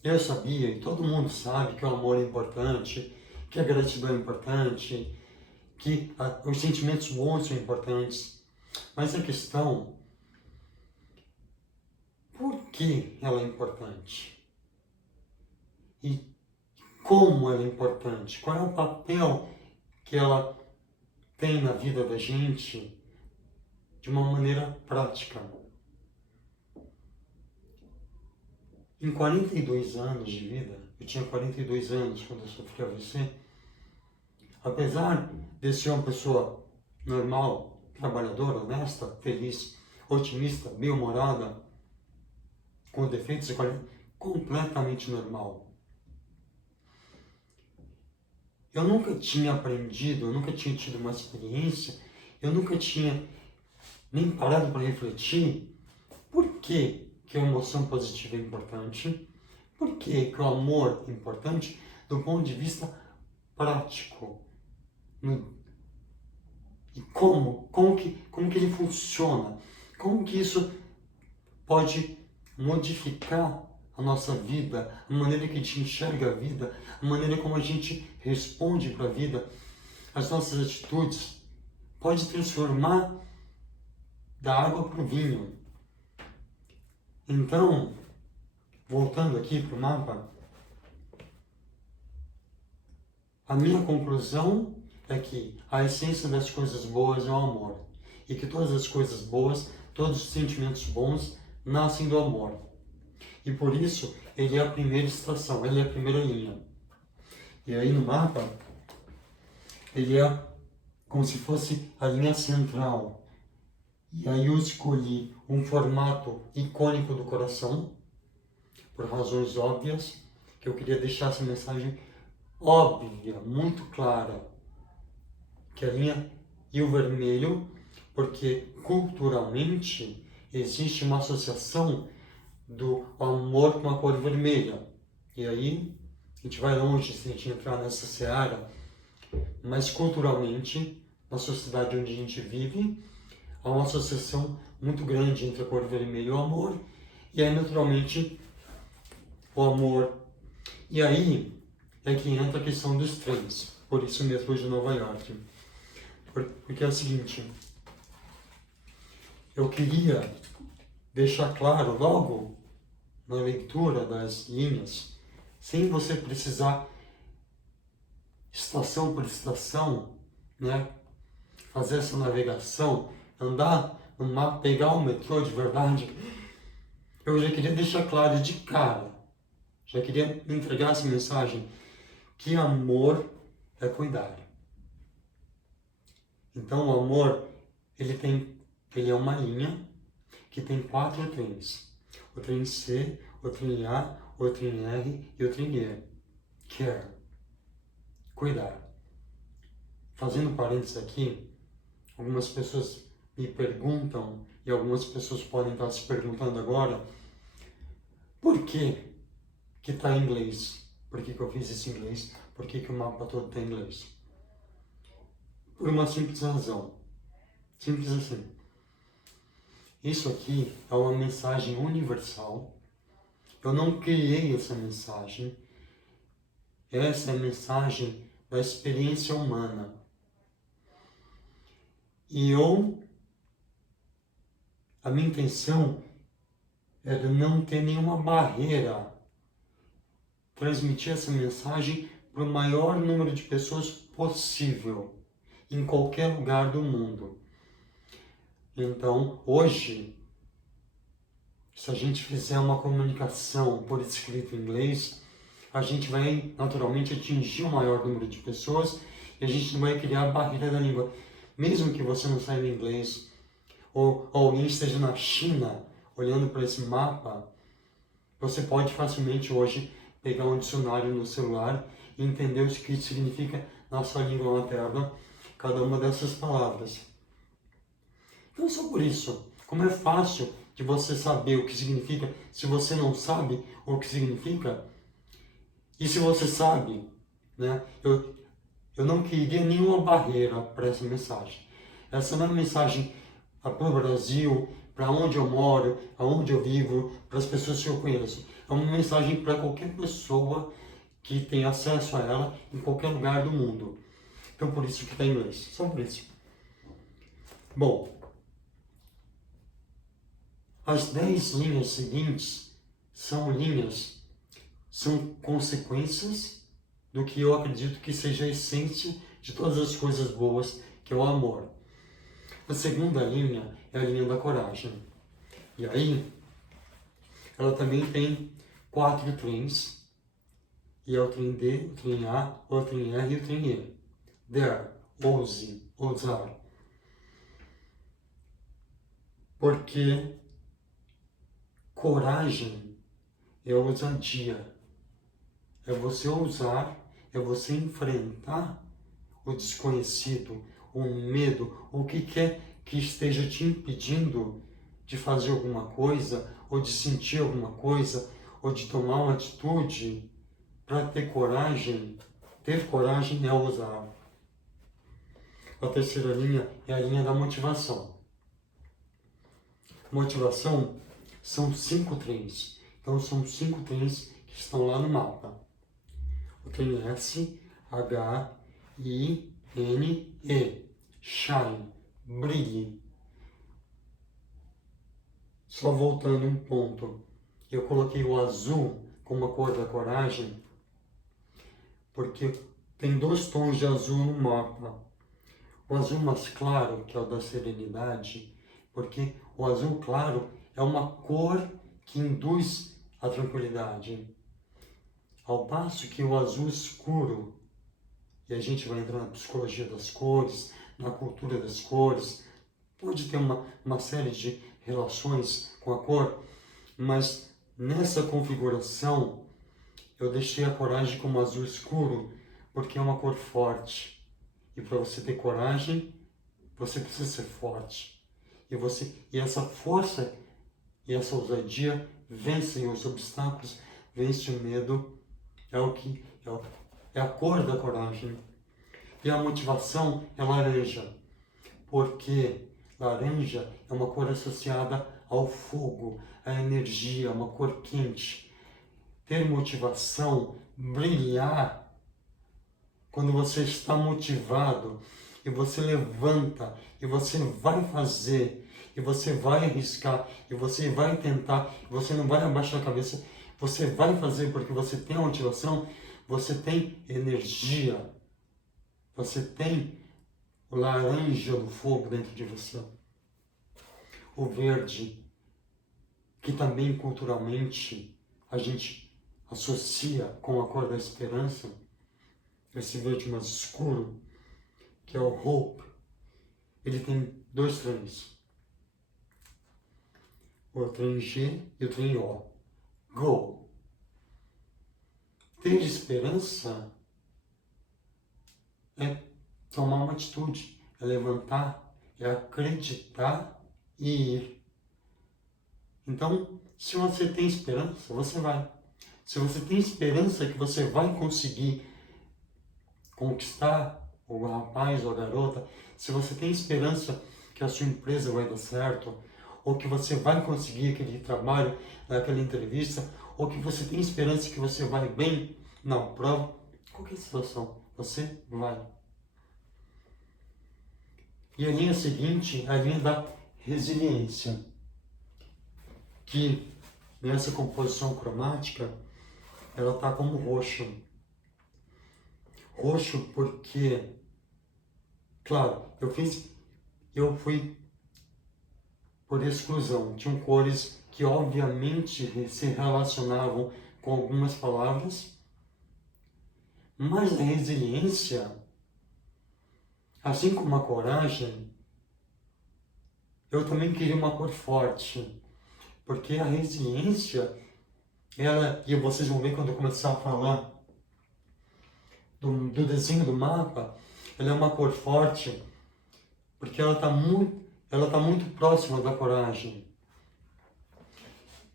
eu sabia, e todo mundo sabe, que o amor é importante, que a gratidão é importante, que os sentimentos bons são importantes, mas a questão, por que ela é importante? E como ela é importante? Qual é o papel que ela tem na vida da gente de uma maneira prática? Em 42 anos de vida, eu tinha 42 anos quando eu sofri AVC, apesar de ser uma pessoa normal, trabalhadora, honesta, feliz, otimista, bem-humorada, com defeitos e qualidades, completamente normal. Eu nunca tinha aprendido, eu nunca tinha tido uma experiência, eu nunca tinha nem parado para refletir por que a emoção positiva é importante, por que o amor é importante do ponto de vista prático. E como que ele funciona, como que isso pode modificar a nossa vida, a maneira que a gente enxerga a vida, a maneira como a gente responde para a vida, as nossas atitudes, pode transformar da água para o vinho. Então, voltando aqui para o mapa, a minha conclusão é que a essência das coisas boas é o amor. e que todas as coisas boas, todos os sentimentos bons nascem do amor. E por isso, ele é a primeira estação, ele é a primeira linha. E aí no mapa, ele é como se fosse a linha central. E aí eu escolhi um formato icônico do coração, por razões óbvias, que eu queria deixar essa mensagem óbvia, muito clara, que a linha e o vermelho, porque culturalmente existe uma associação do amor com a cor vermelha. E aí a gente vai longe se a gente entrar nessa seara, mas culturalmente, na sociedade onde a gente vive, há uma associação muito grande entre a cor vermelha e o amor, e aí naturalmente o amor. E aí é que entra a questão dos trens, por isso o metrô de Nova York. Porque é o seguinte, eu queria deixar claro logo na leitura das linhas, sem você precisar, estação por estação, né, fazer essa navegação, andar no mapa, pegar o metrô de verdade. Eu já queria deixar claro de cara, já queria entregar essa mensagem, que amor é cuidar. Então o amor, ele é uma linha que tem 4 trens. O trem C, o trem A, o trem R e o trem E. Care. Cuidar. Fazendo parênteses aqui, algumas pessoas me perguntam, e algumas pessoas podem estar se perguntando agora, por que está em inglês? Por que eu fiz isso em inglês? Por que o mapa todo está em inglês? Por uma simples razão. Simples assim. Isso aqui é uma mensagem universal. Eu não criei essa mensagem. Essa é a mensagem da experiência humana. E a minha intenção era não ter nenhuma barreira. Transmitir essa mensagem para o maior número de pessoas possível, em qualquer lugar do mundo. Então, hoje, se a gente fizer uma comunicação por escrito em inglês, a gente vai naturalmente atingir o maior número de pessoas e a gente não vai criar a barreira da língua. Mesmo que você não saiba inglês, ou alguém esteja na China olhando para esse mapa, você pode facilmente hoje pegar um dicionário no celular e entender o que significa na sua língua materna cada uma dessas palavras. Então, só por isso, como é fácil de você saber o que significa, se você não sabe o que significa, e se você sabe, né, eu não queria nenhuma barreira para essa mensagem. Essa não é uma mensagem para o Brasil, para onde eu moro, aonde eu vivo, para as pessoas que eu conheço. É uma mensagem para qualquer pessoa que tem acesso a ela em qualquer lugar do mundo. Então, por isso que está em inglês. Só por isso. Bom, as 10 linhas seguintes são consequências do que eu acredito que seja a essência de todas as coisas boas, que é o amor. A segunda linha é a linha da coragem. E aí, ela também tem 4 trens, e é o trem D, o trem A, o trem R e o trem E. Dare, ouse, ousar. Porque coragem é ousadia. É você ousar, é você enfrentar o desconhecido, o medo, o que quer que esteja te impedindo de fazer alguma coisa, ou de sentir alguma coisa, ou de tomar uma atitude. Para ter coragem é ousar. A terceira linha é a linha da motivação. Motivação são 5 trens. Então são 5 trens que estão lá no mapa. O trem S, H, I, N, E. Shine, brilhe. Só voltando um ponto. Eu coloquei o azul como a cor da coragem, porque tem 2 tons de azul no mapa. o azul mais claro, que é o da serenidade, porque o azul claro é uma cor que induz a tranquilidade. Ao passo que o azul escuro, e a gente vai entrar na psicologia das cores, na cultura das cores, pode ter uma série de relações com a cor, mas nessa configuração eu deixei a coragem como azul escuro, porque é uma cor forte. E para você ter coragem, você precisa ser forte. E essa força e essa ousadia vencem os obstáculos, vence o medo, é a cor da coragem. E a motivação é laranja, porque laranja é uma cor associada ao fogo, à energia, uma cor quente. Ter motivação, brilhar, quando você está motivado e você levanta e você vai fazer e você vai arriscar e você vai tentar, você não vai abaixar a cabeça, você vai fazer porque você tem a motivação, você tem energia, você tem o laranja do fogo dentro de você. O verde, que também culturalmente a gente associa com a cor da esperança, esse verde mais escuro, que é o hope, ele tem dois trens. O trem G e o trem O. Go. Ter esperança é tomar uma atitude, é levantar, é acreditar e ir. Então, se você tem esperança, você vai. Se você tem esperança que você vai conseguir conquistar o rapaz ou a garota, se você tem esperança que a sua empresa vai dar certo, ou que você vai conseguir aquele trabalho, aquela entrevista, ou que você tem esperança que você vai bem na prova, qualquer situação, você vai. E a linha seguinte, a linha da resiliência, que nessa composição cromática, ela está como roxo. Roxo porque, claro, eu fui por exclusão. Tinham cores que obviamente se relacionavam com algumas palavras, mas a resiliência, assim como a coragem, eu também queria uma cor forte, porque a resiliência, ela, e vocês vão ver quando eu começar a falar do desenho do mapa, ela é uma cor forte, porque ela está muito próxima da coragem.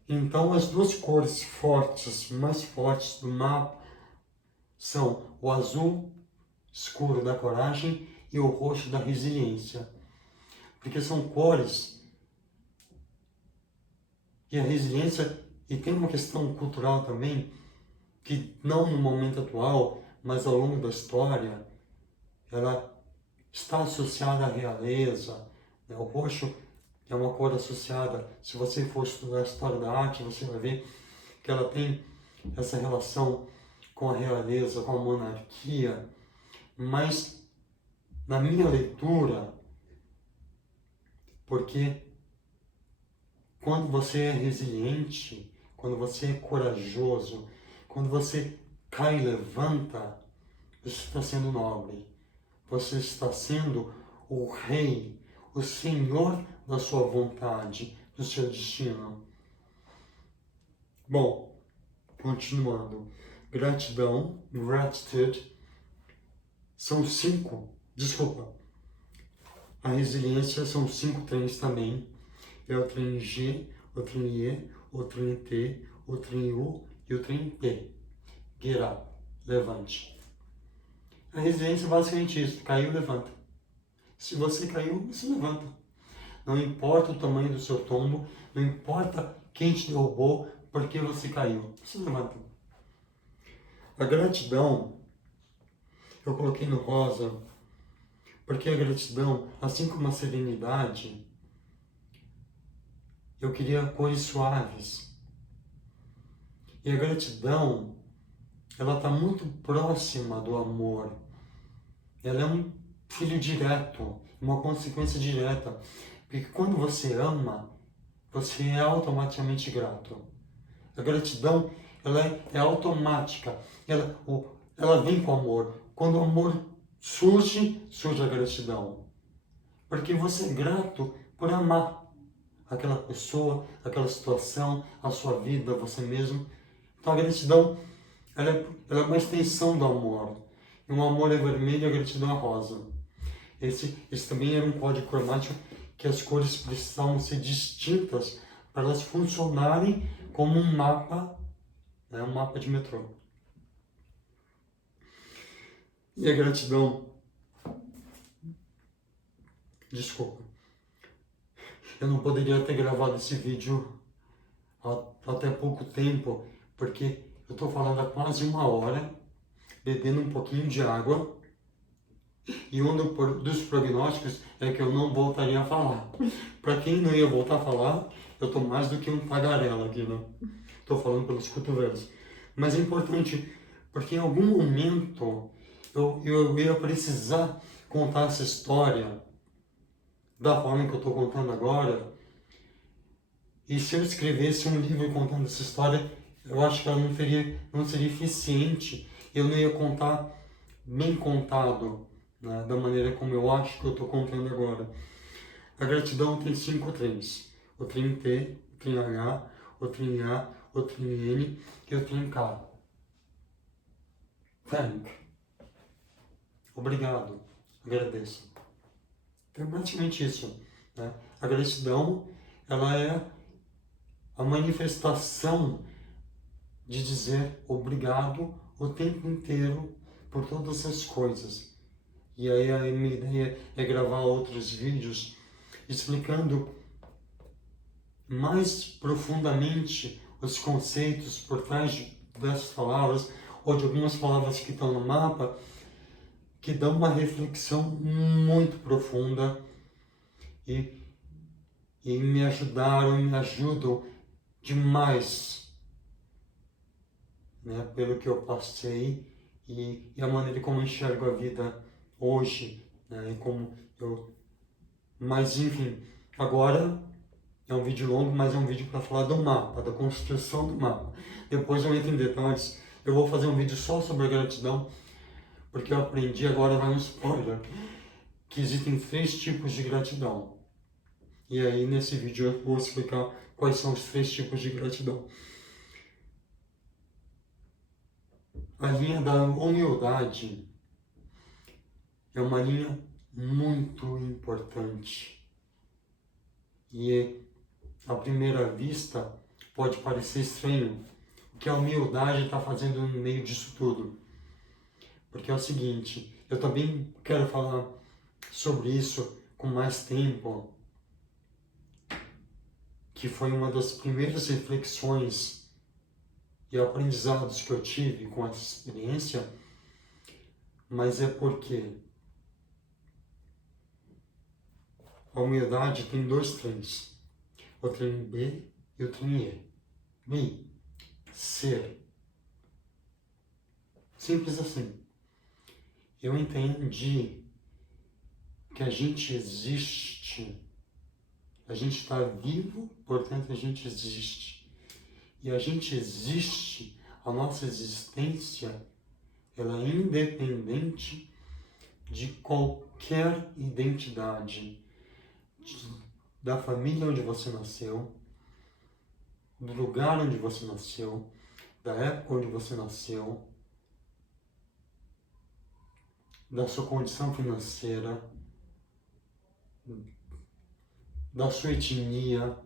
Então, as duas cores fortes, mais fortes do mapa, são o azul escuro da coragem e o roxo da resiliência. Porque são cores, e a resiliência, e tem uma questão cultural também, que não no momento atual, mas ao longo da história, ela está associada à realeza, né? O roxo é uma cor associada, se você for estudar a história da arte, você vai ver que ela tem essa relação com a realeza, com a monarquia, mas na minha leitura, porque quando você é resiliente, quando você é corajoso, quando você cai e levanta, você está sendo nobre, você está sendo o rei, o senhor da sua vontade, do seu destino. Bom, continuando. Gratidão, gratitude, são 5, desculpa, a resiliência são 5 trens também. É o trem G, o trem E, o trem T, o trem U e o trem P. Get up, levante. A resiliência é basicamente isso, caiu, levanta. Se você caiu, você levanta. Não importa o tamanho do seu tombo, não importa quem te derrubou, porque você caiu, você levanta. A gratidão, eu coloquei no rosa, porque a gratidão, assim como a serenidade, eu queria cores suaves. E a gratidão, ela está muito próxima do amor. Ela é um filho direto, uma consequência direta. Porque quando você ama, você é automaticamente grato. A gratidão, ela é automática. Ela vem com amor. Quando o amor surge a gratidão. Porque você é grato por amar aquela pessoa, aquela situação, a sua vida, você mesmo. Então a gratidão, ela é uma extensão do amor. E um amor é vermelho e a gratidão é rosa. Esse também era um código cromático que as cores precisavam ser distintas para elas funcionarem como um mapa, né, um mapa de metrô. E a gratidão, desculpa, eu não poderia ter gravado esse vídeo há até pouco tempo, porque eu estou falando há quase 1 hora, bebendo um pouquinho de água, e um dos prognósticos é que eu não voltaria a falar. Para quem não ia voltar a falar, eu estou mais do que um tagarela aqui, né? Estou falando pelos cotovelos. Mas é importante, porque em algum momento eu ia precisar contar essa história da forma que eu estou contando agora. E se eu escrevesse um livro contando essa história, eu acho que ela não seria eficiente. Eu não ia contar bem contado, né, da maneira como eu acho que eu estou contando agora. A gratidão tem 5 trens. O trem T, o trem H, o trem A, o trem N e o trem K. Thank. Obrigado. Agradeço. Então é praticamente isso, né? A gratidão, ela é a manifestação de dizer obrigado o tempo inteiro por todas as coisas. E aí a minha ideia é gravar outros vídeos explicando mais profundamente os conceitos por trás dessas palavras, ou de algumas palavras que estão no mapa, que dão uma reflexão muito profunda e me ajudam demais, né, pelo que eu passei e a maneira como eu enxergo a vida hoje, né, e como eu... Mas enfim, agora é um vídeo longo, mas é um vídeo para falar do mapa, da construção do mapa. Depois eu entro em detalhes. Eu vou fazer um vídeo só sobre a gratidão, porque eu aprendi, agora vai um spoiler, que existem 3 tipos de gratidão. E aí nesse vídeo eu vou explicar quais são os 3 tipos de gratidão. A linha da humildade é uma linha muito importante. E à primeira vista pode parecer estranho o que a humildade está fazendo no meio disso tudo. Porque é o seguinte, eu também quero falar sobre isso com mais tempo, que foi uma das primeiras reflexões e aprendizados que eu tive com essa experiência, mas é porque a humildade tem 2 trens, o trem B e o trem E. B, ser. Simples assim. Eu entendi que a gente existe, a gente está vivo, portanto a gente existe. E a gente existe, a nossa existência, ela é independente de qualquer identidade, da família onde você nasceu, do lugar onde você nasceu, da época onde você nasceu, da sua condição financeira, da sua etnia.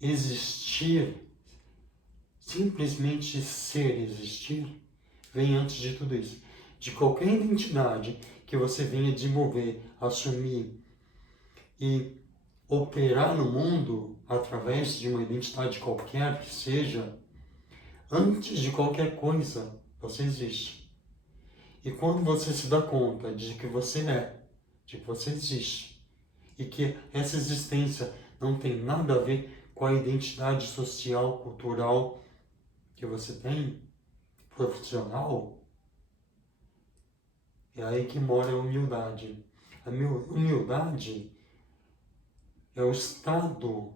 Existir, simplesmente ser, existir, vem antes de tudo isso. De qualquer identidade que você venha desenvolver, assumir e operar no mundo através de uma identidade qualquer que seja, antes de qualquer coisa, você existe. E quando você se dá conta de que você é, de que você existe, e que essa existência não tem nada a ver com a identidade social, cultural que você tem, profissional, É aí que mora a humildade. A humildade é o estado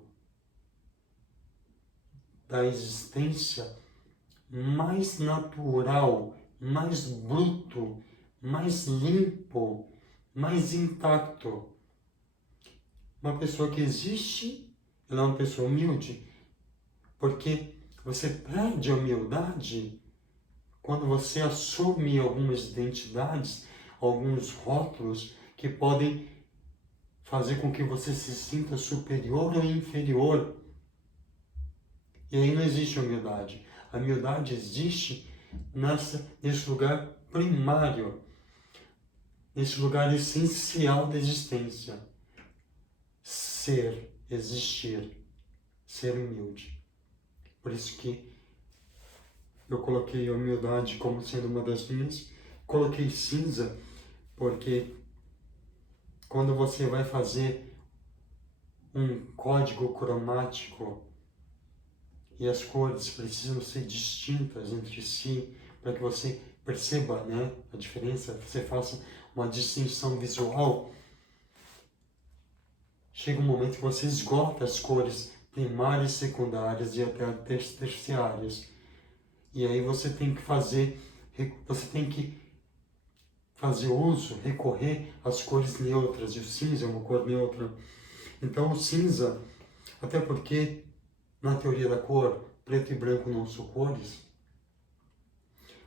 da existência mais natural, mais bruto, mais limpo, mais intacto. Uma pessoa que existe, ela é uma pessoa humilde, porque você perde a humildade quando você assume algumas identidades, alguns rótulos que podem fazer com que você se sinta superior ou inferior. E aí não existe humildade. A humildade existe nesse lugar primário, nesse lugar essencial da existência. Ser, existir, ser humilde. Por isso que eu coloquei a humildade como sendo uma das minhas. Coloquei cinza porque quando você vai fazer um código cromático e as cores precisam ser distintas entre si para que você perceba, né, a diferença, você faça uma distinção visual, chega um momento que você esgota as cores primárias, secundárias e até terciárias. E aí você tem que fazer uso, recorrer às cores neutras, e o cinza é uma cor neutra. Então o cinza, até porque na teoria da cor, preto e branco não são cores,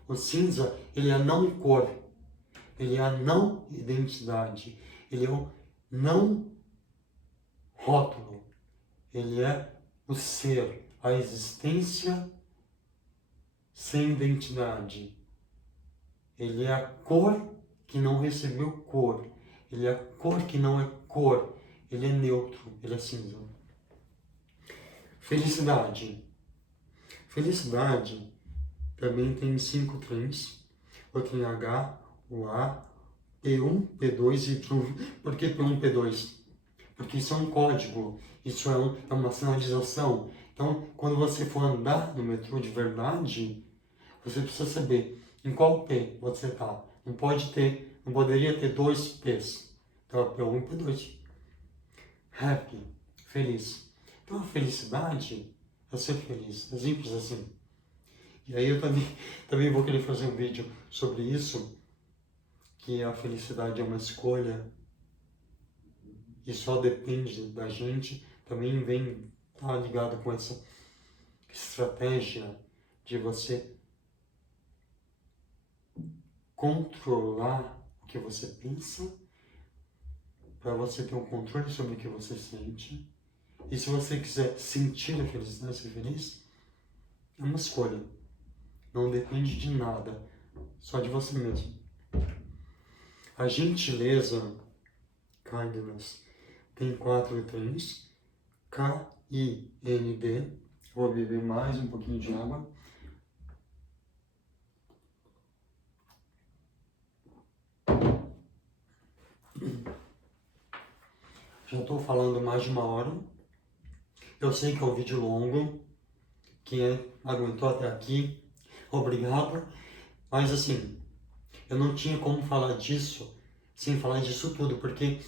o cinza, ele é a não cor, ele é a não identidade, ele é o não rótulo, ele é o ser, a existência sem identidade. Ele é a cor que não recebeu cor. Ele é a cor que não é cor. Ele é neutro, ele é cinza. Felicidade. Felicidade também tem 5 trens. O trem H, o A, P1, P2 e Y. Por que P1, P2? Porque isso é um código, isso é uma sinalização. Então, quando você for andar no metrô de verdade, você precisa saber em qual P você está. Não poderia ter 2 P's. Então, é P1 e P2. Happy, feliz. Então, a felicidade é ser feliz. É simples assim. E aí eu também vou querer fazer um vídeo sobre isso, que a felicidade é uma escolha e só depende da gente. Também vem ligado com essa estratégia de você controlar o que você pensa, para você ter um controle sobre o que você sente. E se você quiser sentir a felicidade, ser feliz, é uma escolha. Não depende de nada, só de você mesmo. A gentileza, kindness, tem 4 trens, K-I-N-D. Vou beber mais um pouquinho de água. Já estou falando mais de 1 hora. Eu sei que é um vídeo longo. Quem aguentou até aqui, obrigado. Mas assim, eu não tinha como falar disso sem falar disso tudo, porque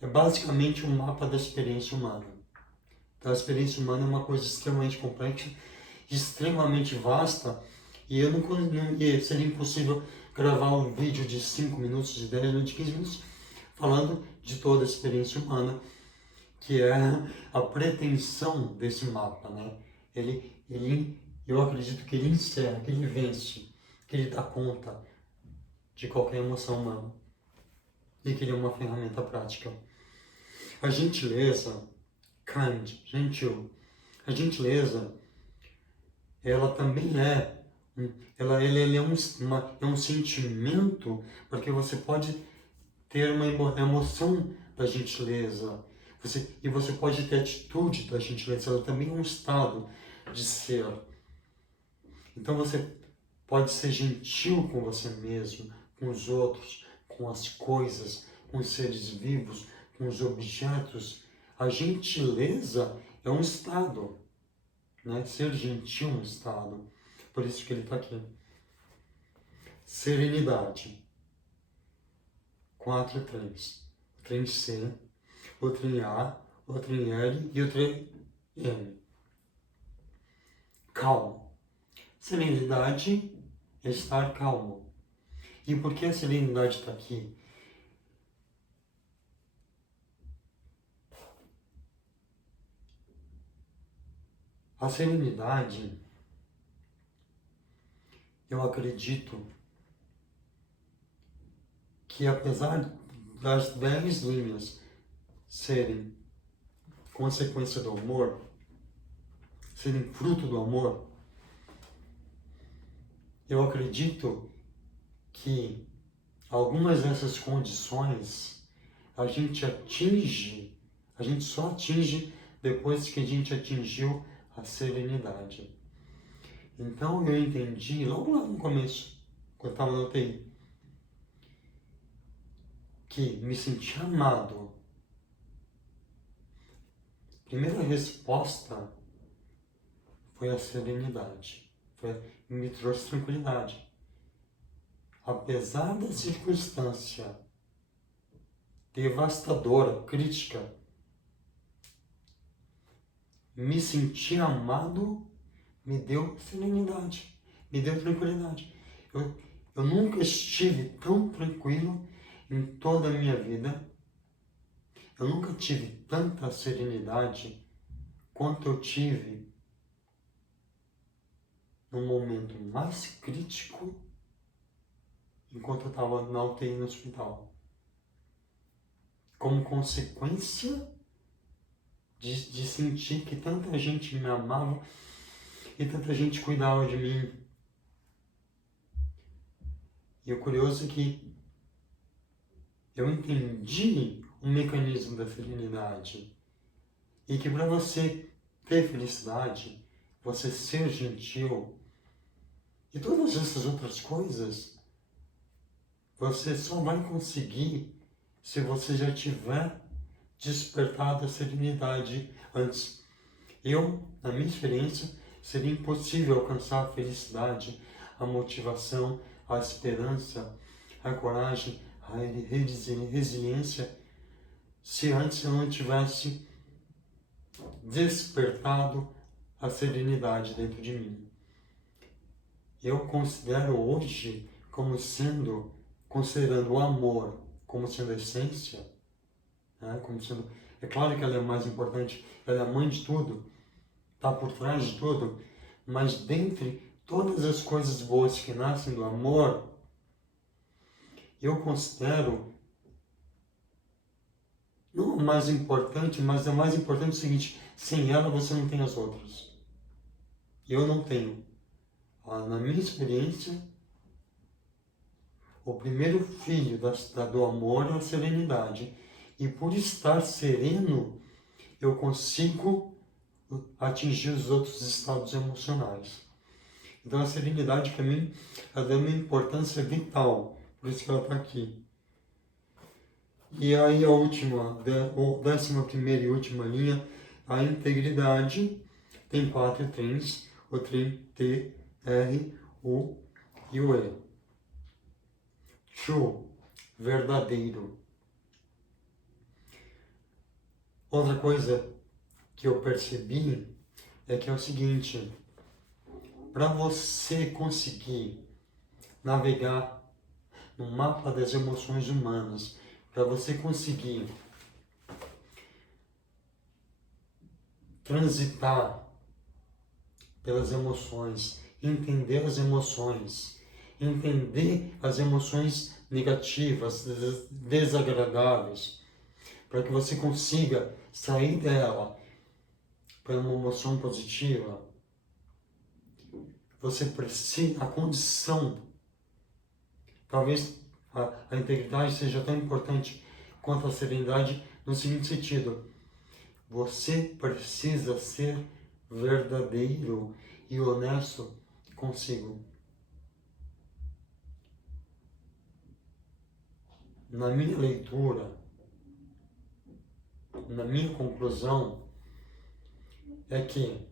é basicamente um mapa da experiência humana. Então, a experiência humana é uma coisa extremamente complexa, extremamente vasta, e seria impossível gravar um vídeo de 5 minutos, de 10 minutos, de 15 minutos, falando de toda a experiência humana, que é a pretensão desse mapa, né? Eu acredito que ele encerra, que ele vence, que ele dá conta de qualquer emoção humana e que ele é uma ferramenta prática. A gentileza, gentil, a gentileza, ela também é um sentimento, porque você pode ter uma emoção da gentileza, você pode ter atitude da gentileza, ela também é um estado de ser. Então você pode ser gentil com você mesmo, com os outros, com as coisas, com os seres vivos, com os objetos. A gentileza é um estado, né? Ser gentil é um estado. Por isso que ele está aqui. Serenidade. 4 trens. O trem C, o trem A, o trem L e o trem M. Calmo. Serenidade é estar calmo. E por que a serenidade está aqui? A serenidade, eu acredito que apesar das 10 linhas serem consequência do amor, serem fruto do amor, eu acredito que algumas dessas condições a gente só atinge depois que a gente atingiu a serenidade. Então eu entendi logo lá no começo, quando eu estava na UTI, que me senti amado. A primeira resposta foi a serenidade, me trouxe tranquilidade. Apesar da circunstância devastadora, crítica, me sentir amado me deu serenidade, me deu tranquilidade. Eu nunca estive tão tranquilo em toda a minha vida. Eu nunca tive tanta serenidade quanto eu tive no momento mais crítico, enquanto eu estava na UTI no hospital. Como consequência de sentir que tanta gente me amava e tanta gente cuidava de mim. E o curioso é que eu entendi o mecanismo da serenidade. E que para você ter felicidade, você ser gentil e todas essas outras coisas, você só vai conseguir se você já tiver despertado a serenidade antes. Na minha experiência, seria impossível alcançar a felicidade, a motivação, a esperança, a coragem, a resiliência, se antes eu não tivesse despertado a serenidade dentro de mim. Eu considero hoje considerando o amor como sendo a essência, né? É claro que ela é mais importante, ela é a mãe de tudo, está por trás de tudo, mas dentre todas as coisas boas que nascem do amor, eu considero não a mais importante, mas a mais importante é o seguinte: sem ela você não tem as outras. Eu não tenho. Na minha experiência, o primeiro filho do amor é a serenidade. E por estar sereno, eu consigo atingir os outros estados emocionais. Então a serenidade, para mim, ela é uma importância vital. Por isso que ela está aqui. E aí a 11ª e última linha, a integridade, tem 4 trens, o trem T, R, U e o E. True, verdadeiro. Outra coisa que eu percebi é que é o seguinte: para você conseguir navegar no mapa das emoções humanas, para você conseguir transitar pelas emoções, entender as emoções negativas, desagradáveis, para que você consiga sair dela para uma emoção positiva, você precisa, a condição, talvez a integridade seja tão importante quanto a serenidade, no seguinte sentido: você precisa ser verdadeiro e honesto consigo. Na minha leitura, na minha conclusão, é que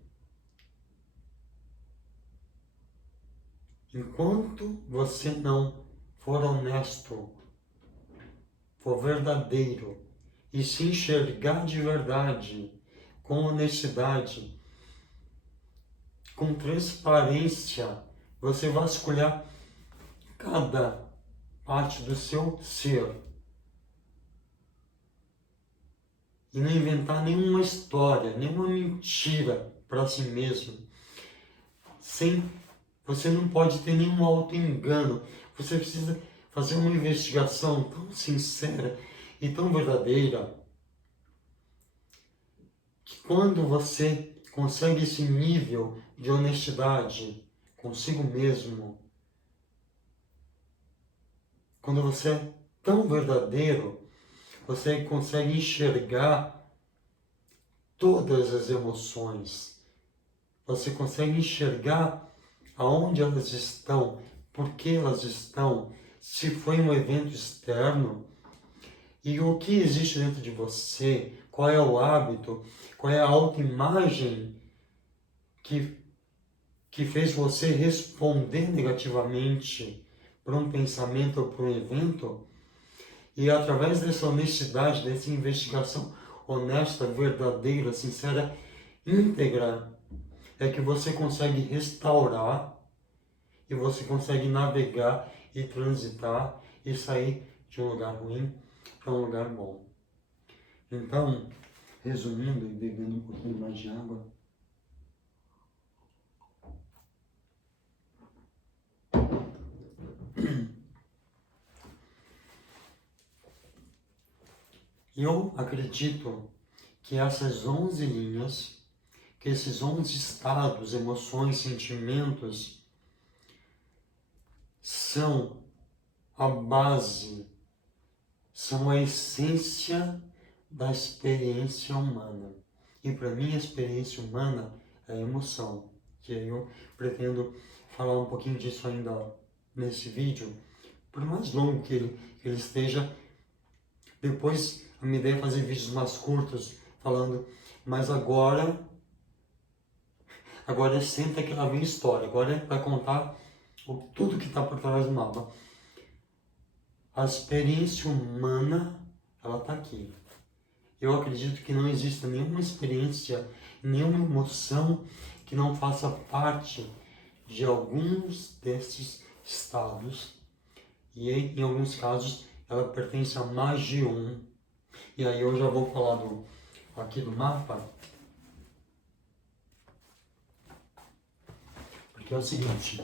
enquanto você não for honesto for verdadeiro e se enxergar de verdade, com honestidade, com transparência, você vasculhar cada parte do seu ser e não inventar nenhuma história, nenhuma mentira para si mesmo. Você não pode ter nenhum auto-engano. Você precisa fazer uma investigação tão sincera e tão verdadeira que quando você consegue esse nível de honestidade consigo mesmo, quando você é tão verdadeiro, você consegue enxergar todas as emoções. Você consegue enxergar aonde elas estão, por que elas estão, se foi um evento externo e o que existe dentro de você, qual é o hábito, qual é a autoimagem que fez você responder negativamente para um pensamento ou para um evento. E através dessa honestidade, dessa investigação honesta, verdadeira, sincera, íntegra, é que você consegue restaurar e você consegue navegar e transitar e sair de um lugar ruim para um lugar bom. Então, resumindo e bebendo um pouquinho mais de água, eu acredito que essas 11 linhas, que esses 11 estados, emoções, sentimentos, são a base, são a essência da experiência humana. E para mim a experiência humana é a emoção, que eu pretendo falar um pouquinho disso ainda nesse vídeo, por mais longo que ele esteja. Depois a minha ideia é fazer vídeos mais curtos, falando, mas agora senta que lá vem história, agora vai contar tudo que está por trás do mapa. A experiência humana, ela está aqui. Eu acredito que não exista nenhuma experiência, nenhuma emoção que não faça parte de alguns desses estados. E em alguns casos, ela pertence a mais de um. E aí eu já vou falar aqui do mapa. Porque é o seguinte,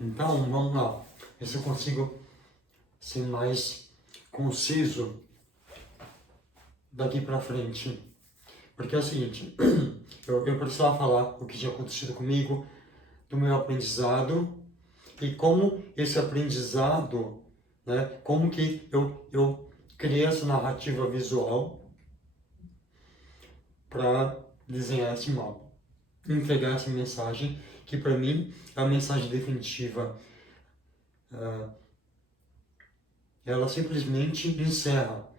então vamos lá, ver se eu consigo ser mais conciso daqui pra frente. Porque é o seguinte, eu precisava falar o que tinha acontecido comigo, do meu aprendizado, e como esse aprendizado, né, como que eu criei essa narrativa visual para desenhar esse mapa, entregar essa mensagem, que para mim é a mensagem definitiva. Ela simplesmente encerra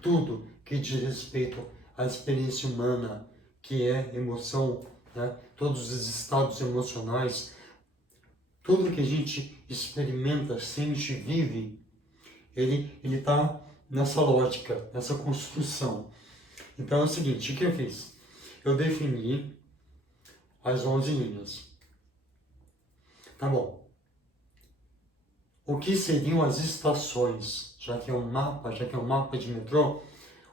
tudo que diz respeito à experiência humana, que é emoção, né? Todos os estados emocionais, tudo que a gente experimenta, sente, vive, ele está nessa lógica, nessa construção. Então é o seguinte, o que eu fiz? Eu defini as 11 linhas. Tá bom. O que seriam as estações? Já que é um mapa de metrô,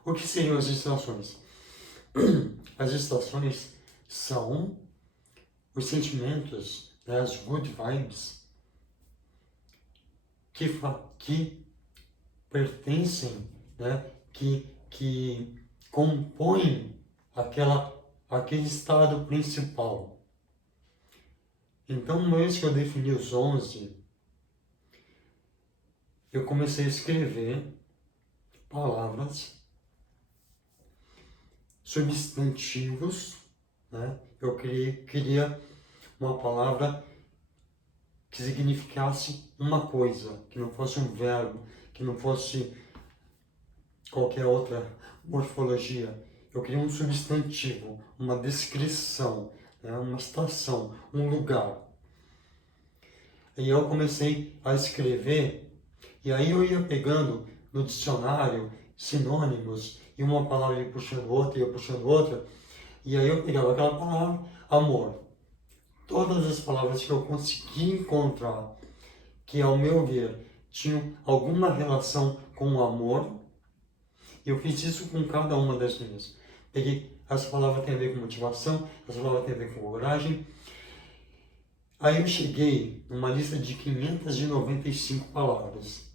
o que seriam as estações? As estações são os sentimentos, né, as good vibes, que pertencem, né, que compõem aquele estado principal. Então, uma vez que eu defini os 11, eu comecei a escrever palavras, substantivos, né? Eu queria uma palavra que significasse uma coisa, que não fosse um verbo, que não fosse qualquer outra morfologia. Eu queria um substantivo, uma descrição, né? Uma estação, um lugar. E eu comecei a escrever, e aí eu ia pegando no dicionário sinônimos, e uma palavra ia puxando outra, e aí eu pegava aquela palavra, amor. Todas as palavras que eu consegui encontrar, que ao meu ver tinham alguma relação com o amor, eu fiz isso com cada uma das linhas. Peguei, essa palavra tem a ver com motivação, essa palavra tem a ver com coragem. Aí eu cheguei numa lista de 595 palavras.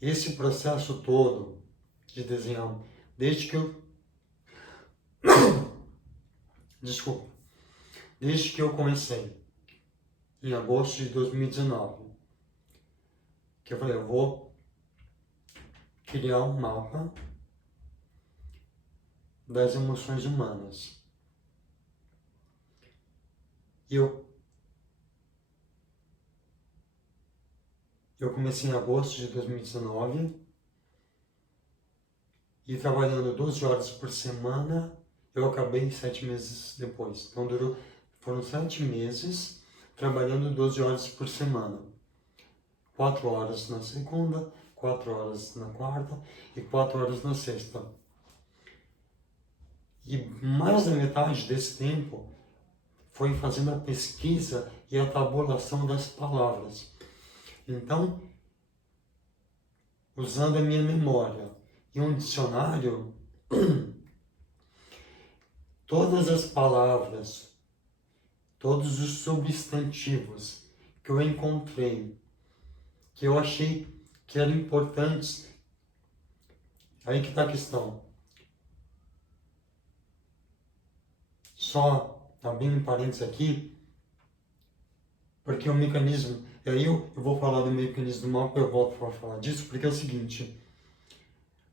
Esse processo todo de desenhar, desde que eu... Desculpa. Desde que eu comecei, em agosto de 2019, que eu falei, eu vou criar um mapa das emoções humanas. Eu comecei em agosto de 2019 e trabalhando 12 horas por semana, eu acabei 7 meses depois. Então foram 7 meses trabalhando 12 horas por semana. 4 horas na segunda, 4 horas na quarta e 4 horas na sexta. E mais da metade desse tempo foi fazendo a pesquisa e a tabulação das palavras. Então, usando a minha memória e um dicionário, todas as palavras, todos os substantivos que eu encontrei, que eu achei que eram importantes, aí que está a questão. Só abrindo um parênteses aqui, porque o mecanismo, e aí eu vou falar do mecanismo do mapa, eu volto para falar disso, porque é o seguinte,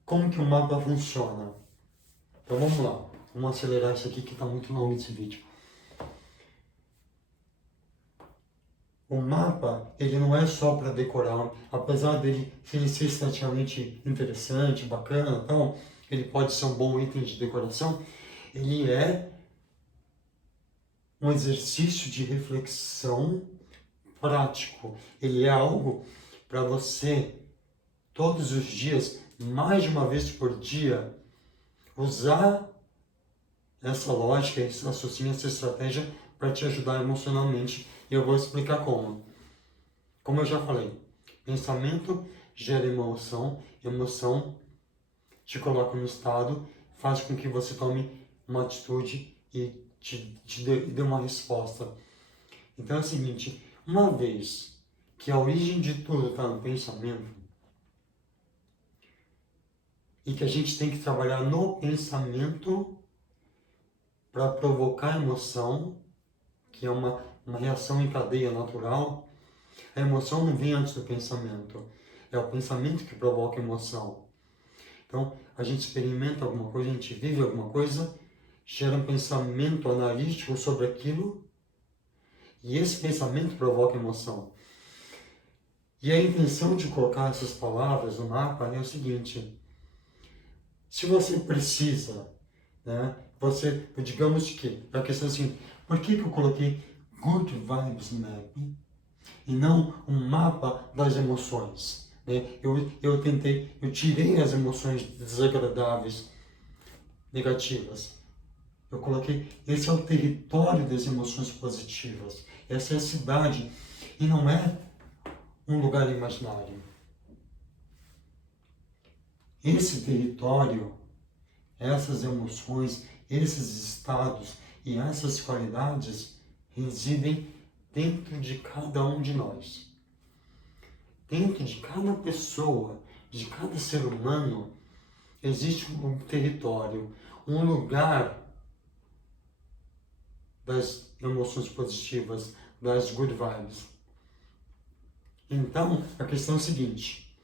como que o mapa funciona? Então vamos lá, vamos acelerar isso aqui que está muito longo esse vídeo. O mapa, ele não é só para decorar, apesar dele ser esteticamente interessante, bacana, então, ele pode ser um bom item de decoração, ele é um exercício de reflexão prático. Ele é algo para você, todos os dias, mais de uma vez por dia, usar essa lógica, esse raciocínio, essa estratégia para te ajudar emocionalmente. E eu vou explicar como. Como eu já falei, pensamento gera emoção, emoção te coloca no estado, faz com que você tome uma atitude e te dê uma resposta. Então é o seguinte, uma vez que a origem de tudo está no pensamento, e que a gente tem que trabalhar no pensamento para provocar emoção, que é uma reação em cadeia natural, a emoção não vem antes do pensamento, é o pensamento que provoca emoção. Então, a gente experimenta alguma coisa, a gente vive alguma coisa, gera um pensamento analítico sobre aquilo, e esse pensamento provoca emoção. E a intenção de colocar essas palavras no mapa é o seguinte, se você precisa, né, você, digamos que, a questão é assim, por que eu coloquei Good Vibes Map e não um mapa das emoções? Né? Eu tirei as emoções desagradáveis, negativas. Eu coloquei, esse é o território das emoções positivas, essa é a cidade, e não é um lugar imaginário. Esse território, essas emoções, esses estados e essas qualidades residem dentro de cada um de nós. Dentro de cada pessoa, de cada ser humano, existe um território, um lugar das emoções positivas, das good vibes. Então, a questão é a seguinte,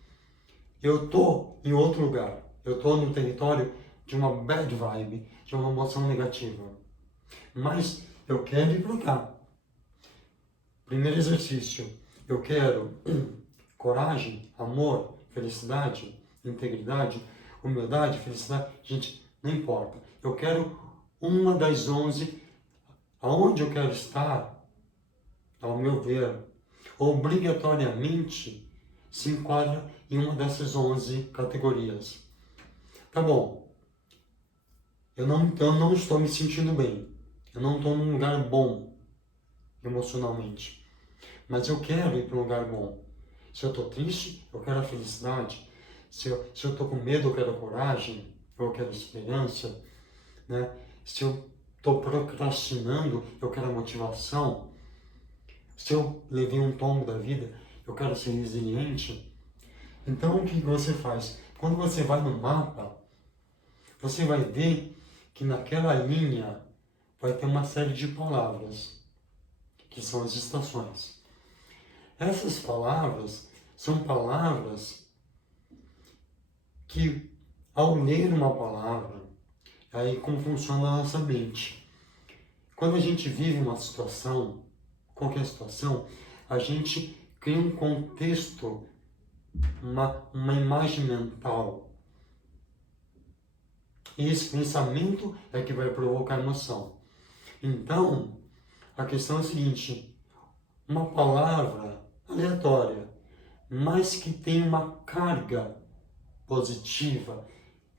eu estou em outro lugar, eu estou no território de uma bad vibe, de uma emoção negativa, mas eu quero ir para cá. Primeiro exercício, eu quero coragem, amor, felicidade, integridade, humildade, felicidade, gente, não importa. Eu quero uma das 11, aonde eu quero estar, ao meu ver, obrigatoriamente, se enquadra em uma dessas 11 categorias. Tá bom, eu não estou me sentindo bem, eu não estou num lugar bom emocionalmente, mas eu quero ir para um lugar bom. Se eu estou triste, eu quero a felicidade. Se eu estou com medo, eu quero a coragem, eu quero a esperança, né? Se eu estou procrastinando, eu quero a motivação. Se eu levei um tombo da vida, eu quero ser resiliente. Então, o que você faz? Quando você vai no mapa, você vai ver que naquela linha vai ter uma série de palavras, que são as estações. Essas palavras são palavras que, ao ler uma palavra, aí como funciona a nossa mente. Quando a gente vive uma situação, qualquer situação, a gente cria um contexto, uma imagem mental. E esse pensamento é que vai provocar emoção. Então, a questão é a seguinte: uma palavra aleatória, mas que tem uma carga positiva,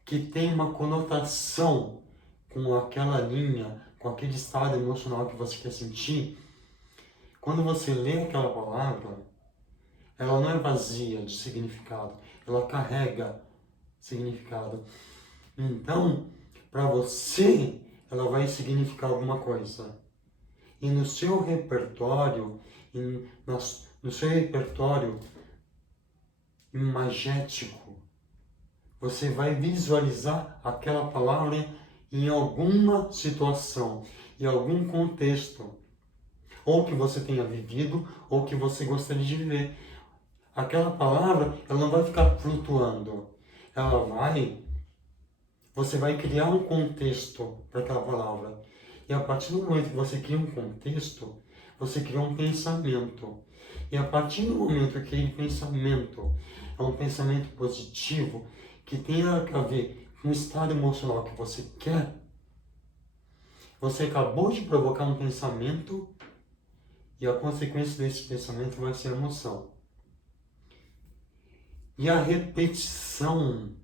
que tem uma conotação com aquela linha, com aquele estado emocional que você quer sentir, quando você lê aquela palavra, ela não é vazia de significado, ela carrega significado. Então, para você, ela vai significar alguma coisa. E no seu repertório, no seu repertório imagético, você vai visualizar aquela palavra em alguma situação, em algum contexto, ou que você tenha vivido, ou que você gostaria de viver. Aquela palavra, ela não vai ficar flutuando, você vai criar um contexto para aquela palavra. E a partir do momento que você cria um contexto, você cria um pensamento. E a partir do momento que aquele pensamento é um pensamento positivo, que tem a ver com o estado emocional que você quer, você acabou de provocar um pensamento e a consequência desse pensamento vai ser a emoção. E a repetição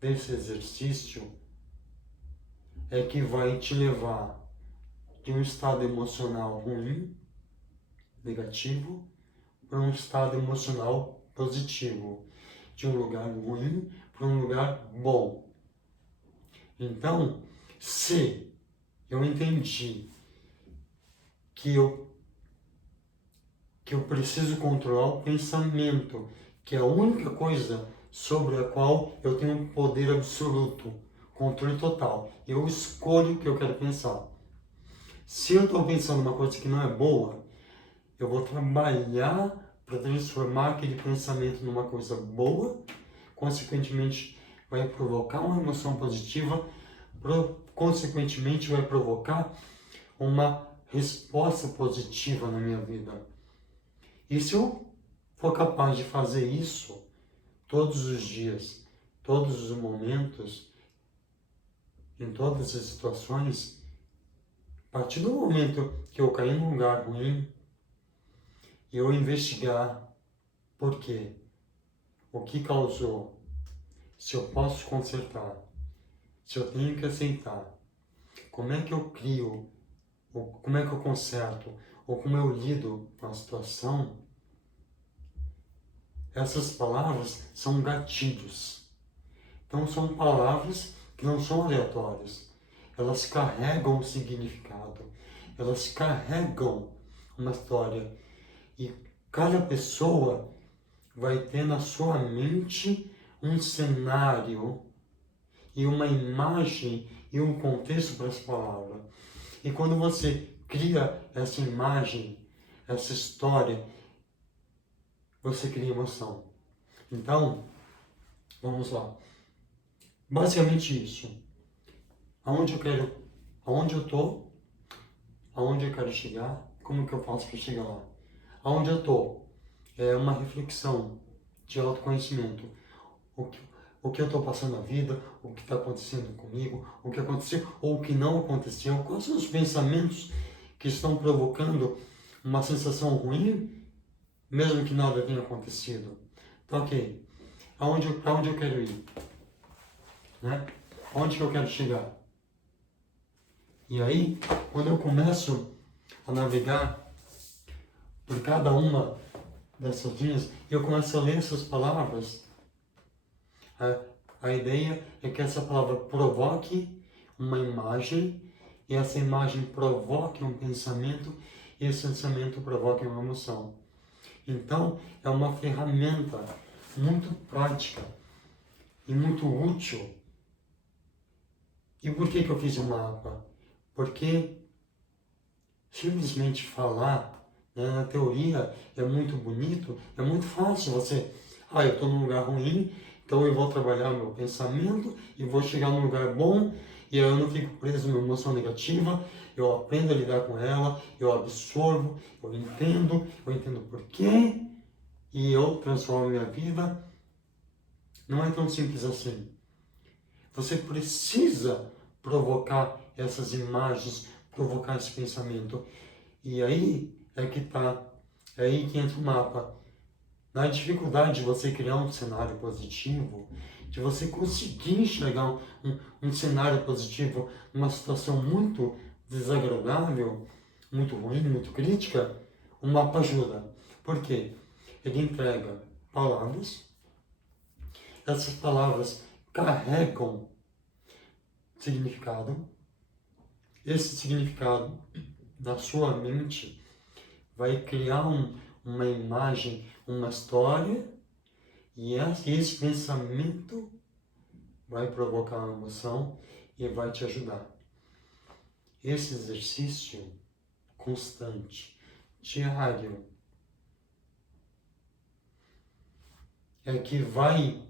desse exercício é que vai te levar de um estado emocional ruim, negativo, para um estado emocional positivo, de um lugar ruim para um lugar bom. Então, se eu entendi que eu preciso controlar o pensamento, que é a única coisa sobre a qual eu tenho poder absoluto, controle total. Eu escolho o que eu quero pensar. Se eu estou pensando uma coisa que não é boa, eu vou trabalhar para transformar aquele pensamento numa coisa boa, consequentemente vai provocar uma emoção positiva, consequentemente vai provocar uma resposta positiva na minha vida. E se eu for capaz de fazer isso todos os dias, todos os momentos, em todas as situações, a partir do momento que eu cair num lugar ruim, eu investigar por quê, o que causou, se eu posso consertar, se eu tenho que aceitar, como é que eu crio, ou como é que eu conserto, ou como eu lido com a situação, essas palavras são gatilhos. Então são palavras que não são aleatórias. Elas carregam um significado, elas carregam uma história. E cada pessoa vai ter na sua mente um cenário e uma imagem e um contexto para essa palavra. E quando você cria essa imagem, essa história, você cria emoção. Então, vamos lá. Basicamente isso. Aonde eu estou, aonde eu quero chegar, como que eu faço para chegar lá. Aonde eu estou é uma reflexão de autoconhecimento. O que eu estou passando na vida, o que está acontecendo comigo, o que aconteceu ou o que não aconteceu, quais são os pensamentos que estão provocando uma sensação ruim, mesmo que nada tenha acontecido. Tá, ok. Para onde eu quero ir? Né? Onde que eu quero chegar? E aí, quando eu começo a navegar por cada uma dessas linhas, eu começo a ler essas palavras, a ideia é que essa palavra provoque uma imagem, e essa imagem provoque um pensamento, e esse pensamento provoque uma emoção. Então, é uma ferramenta muito prática e muito útil. E por que eu fiz o mapa? Porque simplesmente falar, né, na teoria é muito bonito, é muito fácil você... eu estou num lugar ruim, então eu vou trabalhar meu pensamento e vou chegar num lugar bom, e aí eu não fico preso numa emoção negativa, eu aprendo a lidar com ela, eu absorvo, eu entendo por quê, e eu transformo minha vida. Não é tão simples assim. Você precisa provocar essas imagens, provocar esse pensamento. E aí é que tá, é aí que entra o mapa. Na dificuldade de você criar um cenário positivo, de você conseguir enxergar um cenário positivo numa situação muito desagradável, muito ruim, muito crítica, o mapa ajuda. Por quê? Ele entrega palavras. Essas palavras carregam significado. Esse significado, na sua mente, vai criar uma imagem, uma história, e esse pensamento vai provocar uma emoção e vai te ajudar. Esse exercício constante, diário, é que vai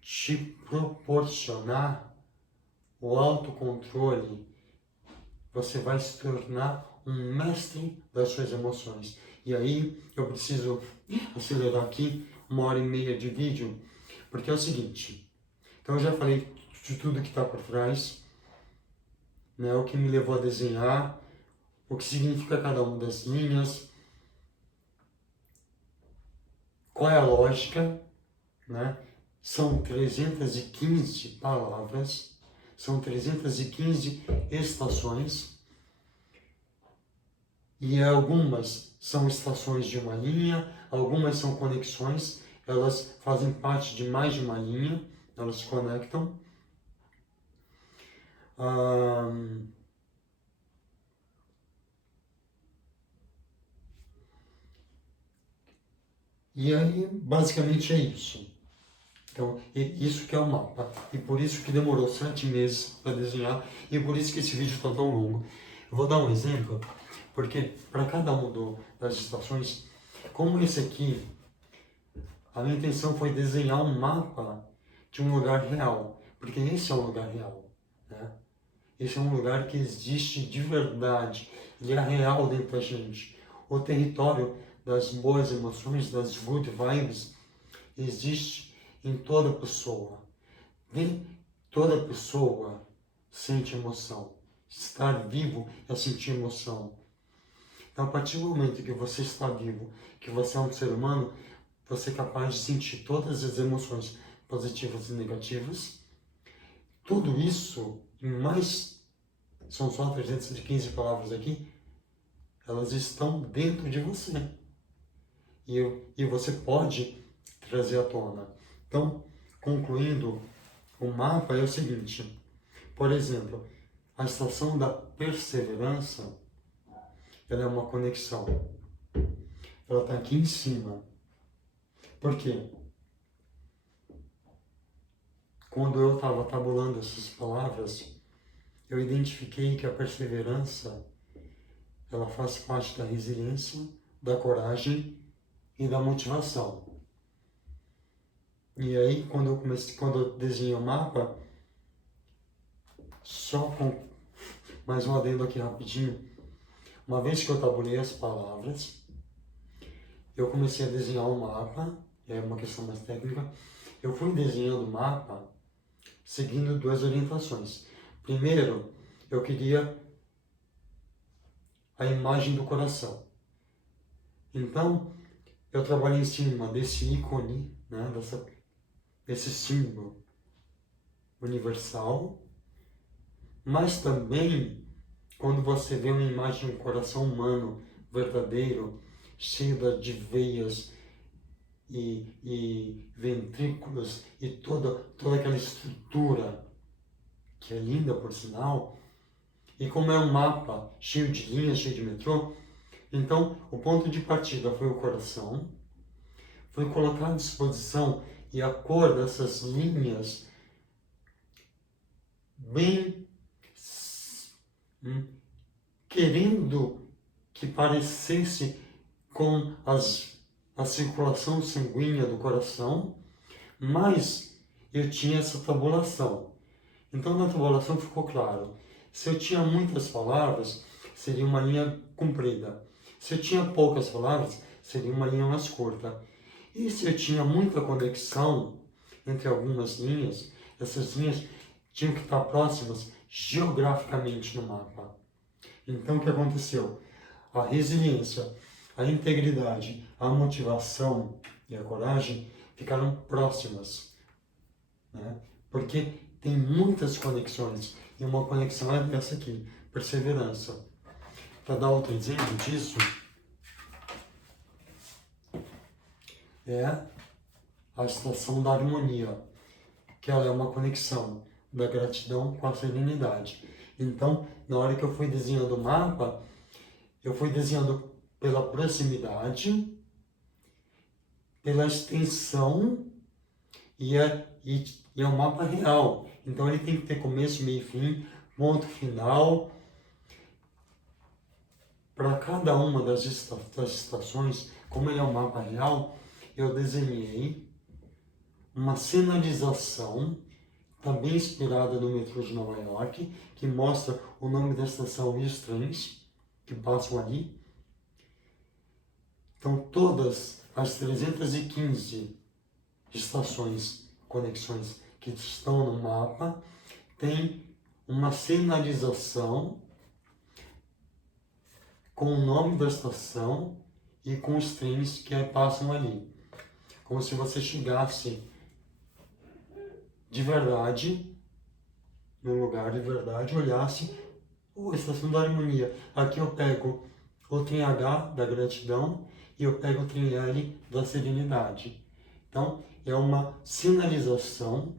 te proporcionar o autocontrole. Você vai se tornar um mestre das suas emoções. E aí eu preciso acelerar aqui 1h30 de vídeo, porque é o seguinte. Então eu já falei de tudo que está por trás, né, o que me levou a desenhar, o que significa cada uma das linhas, qual é a lógica, né? São 315 palavras, são 315 estações, e algumas são estações de uma linha, algumas são conexões, elas fazem parte de mais de uma linha, elas se conectam. E aí, basicamente é isso. Então, isso que é o mapa. E por isso que demorou 7 meses para desenhar, e por isso que esse vídeo está tão longo. Eu vou dar um exemplo, porque para cada uma das estações, como esse aqui, a minha intenção foi desenhar um mapa de um lugar real, porque esse é um lugar real, né? Esse é um lugar que existe de verdade, ele é real dentro da gente. O território das boas emoções, das good vibes, existe em toda pessoa. Toda pessoa sente emoção. Estar vivo é sentir emoção. Então, a partir do momento que você está vivo, que você é um ser humano, você é capaz de sentir todas as emoções positivas e negativas. Tudo isso, e mais, são só 315 palavras aqui, elas estão dentro de você. E você pode trazer à tona. Então, concluindo, o mapa é o seguinte. Por exemplo, a estação da perseverança, ela é uma conexão. Ela está aqui em cima. Por quê? Quando eu estava tabulando essas palavras, eu identifiquei que a perseverança, ela faz parte da resiliência, da coragem e da motivação. E aí, quando eu desenhei o mapa, só com mais um adendo aqui rapidinho, uma vez que eu tabulei as palavras, eu comecei a desenhar um mapa, é uma questão mais técnica. Eu fui desenhando o mapa seguindo 2 orientações. Primeiro, eu queria a imagem do coração. Então, eu trabalho em cima desse ícone, né, desse símbolo universal, mas também quando você vê uma imagem de um coração humano verdadeiro, cheio de veias e ventrículos e toda aquela estrutura que é linda por sinal, e como é um mapa cheio de linhas, cheio de metrô, então o ponto de partida foi o coração, foi colocar à disposição e a cor dessas linhas bem querendo que parecesse com a circulação sanguínea do coração, mas eu tinha essa tabulação. Então na tabulação ficou claro, se eu tinha muitas palavras, seria uma linha comprida. Se eu tinha poucas palavras, seria uma linha mais curta. E se eu tinha muita conexão entre algumas linhas, essas linhas tinham que estar próximas geograficamente no mapa. Então o que aconteceu? A resiliência, a integridade, a motivação e a coragem ficaram próximas, né? Porque tem muitas conexões, e uma conexão é essa aqui, perseverança. Para dar outro exemplo disso, é a estação da harmonia, que ela é uma conexão da gratidão com a serenidade. Então, na hora que eu fui desenhando o mapa, eu fui desenhando pela proximidade, pela extensão e é um mapa real. Então ele tem que ter começo, meio e fim, ponto final. Para cada uma das estações, como ele é um mapa real, eu desenhei uma sinalização, também inspirada no metrô de Nova York, que mostra o nome da estação e os trens que passam ali. Então todas as 315 estações, conexões que estão no mapa, tem uma sinalização com o nome da estação e com os trens que passam ali. Como se você chegasse de verdade, no lugar de verdade, olhasse, estação da harmonia. Aqui eu pego o trem H da gratidão e eu pego o trem L da serenidade. Então, é uma sinalização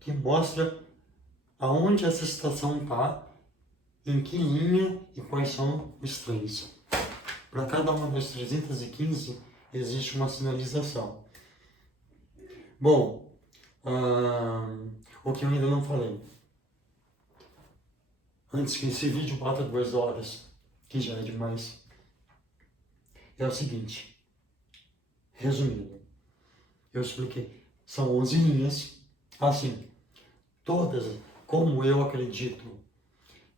que mostra aonde essa estação está, em que linha e quais são os trens. Para cada uma das 315 existe uma sinalização. Bom, o que eu ainda não falei. Antes que esse vídeo bata 2 horas, que já é demais, é o seguinte, resumindo, eu expliquei, são 11 linhas, assim, todas, como eu acredito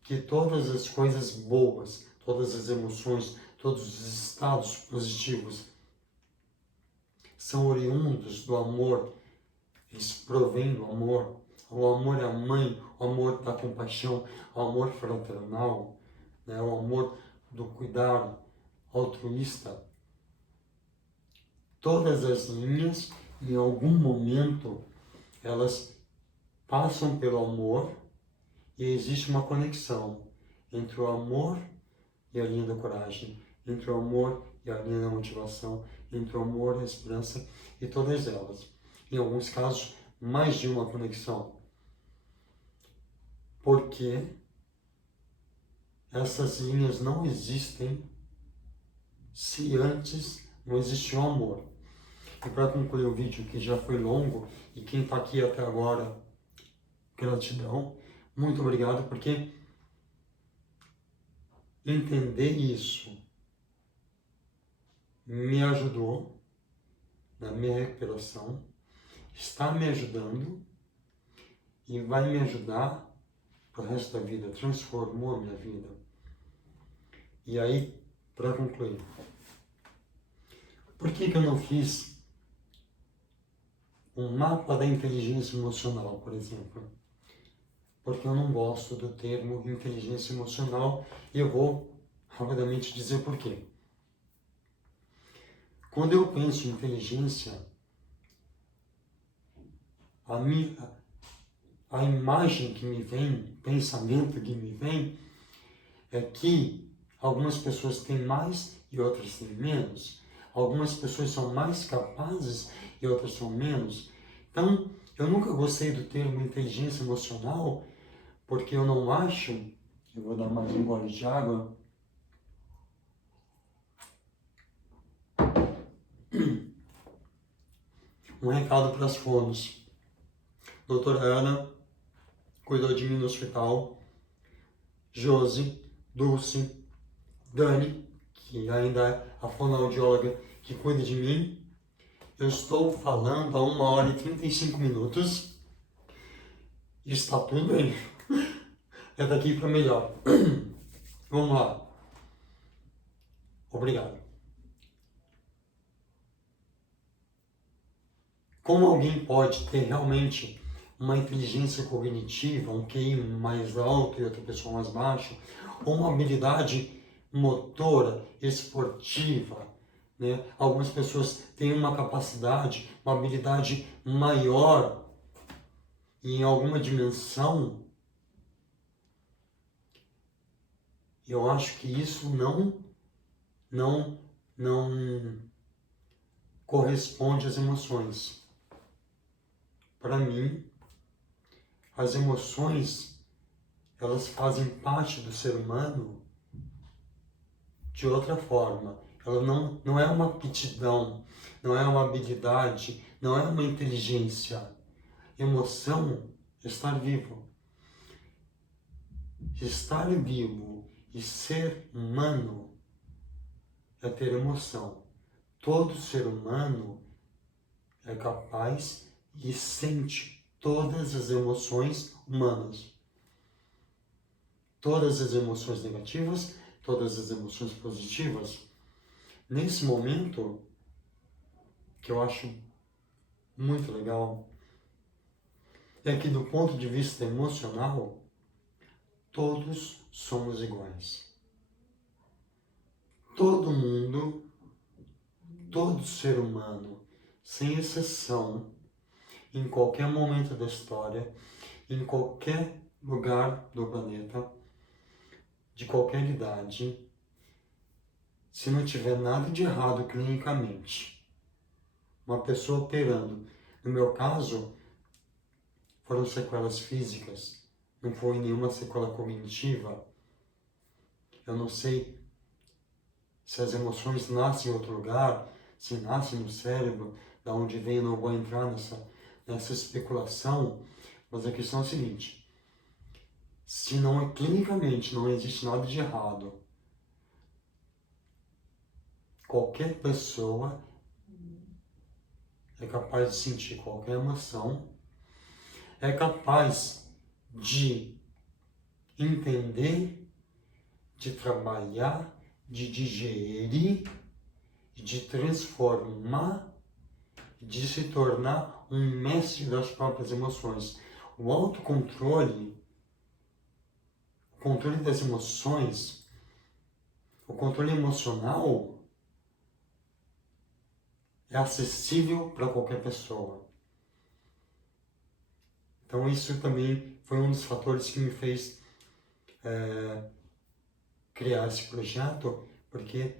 que todas as coisas boas, todas as emoções, todos os estados positivos são oriundos do amor, eles provêm do amor. O amor é a mãe, o amor da compaixão, o amor fraternal, né? O amor do cuidado altruísta. Todas as linhas, em algum momento, elas passam pelo amor e existe uma conexão entre o amor e a linha da coragem, entre o amor e a linha da motivação, entre o amor e a esperança e todas elas. Em alguns casos, mais de uma conexão. Porque essas linhas não existem se antes não existiu amor. E para concluir o vídeo, que já foi longo, e quem está aqui até agora, gratidão, muito obrigado, porque entender isso me ajudou na minha recuperação, está me ajudando e vai me ajudar para o resto da vida, transformou a minha vida. E aí, para concluir, por que eu não fiz um mapa da inteligência emocional, por exemplo? Porque eu não gosto do termo inteligência emocional e eu vou rapidamente dizer por quê. Quando eu penso em inteligência, a imagem que me vem, o pensamento que me vem, é que algumas pessoas têm mais e outras têm menos. Algumas pessoas são mais capazes e outras são menos. Então, eu nunca gostei do termo inteligência emocional, porque eu não acho, eu vou dar mais um gole de água, um recado para as fonos. Doutora Ana cuidou de mim no hospital, Josi, Dulce, Dani, que ainda é a fonoaudióloga que cuida de mim. Eu estou falando há 1h35. Está tudo bem. É daqui para melhor. Vamos lá. Obrigado. Como alguém pode ter realmente uma inteligência cognitiva, um QI mais alto e outra pessoa mais baixo, ou uma habilidade motora, esportiva, né? Algumas pessoas têm uma capacidade, uma habilidade maior em alguma dimensão. Eu acho que isso não corresponde às emoções. Para mim, as emoções, elas fazem parte do ser humano de outra forma. Ela não é uma aptidão, não é uma habilidade, não é uma inteligência. Emoção é estar vivo. Estar vivo e ser humano é ter emoção. Todo ser humano é capaz e sente todas as emoções humanas. Todas as emoções negativas, todas as emoções positivas. Nesse momento, que eu acho muito legal, é que do ponto de vista emocional, todos somos iguais. Todo mundo, todo ser humano, sem exceção, em qualquer momento da história, em qualquer lugar do planeta, de qualquer idade, se não tiver nada de errado clinicamente, uma pessoa operando, no meu caso, foram sequelas físicas, não foi nenhuma sequela cognitiva. Eu não sei se as emoções nascem em outro lugar, se nascem no cérebro, da onde vem, eu não vou entrar nessa especulação, mas a questão é a seguinte: se não é clinicamente, não existe nada de errado, qualquer pessoa é capaz de sentir qualquer emoção, é capaz de entender, de trabalhar, de digerir, de transformar, de se tornar um mestre das próprias emoções. O autocontrole, o controle das emoções, o controle emocional é acessível para qualquer pessoa. Então isso também foi um dos fatores que me fez criar esse projeto, porque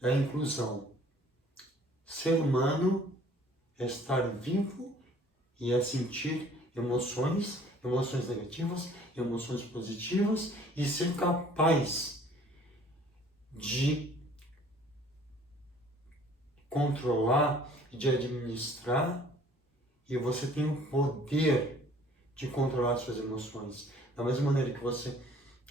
é a inclusão. Ser humano é estar vivo e é sentir emoções negativas, emoções positivas, e ser capaz de controlar, de administrar, e você tem o poder de controlar suas emoções. Da mesma maneira que você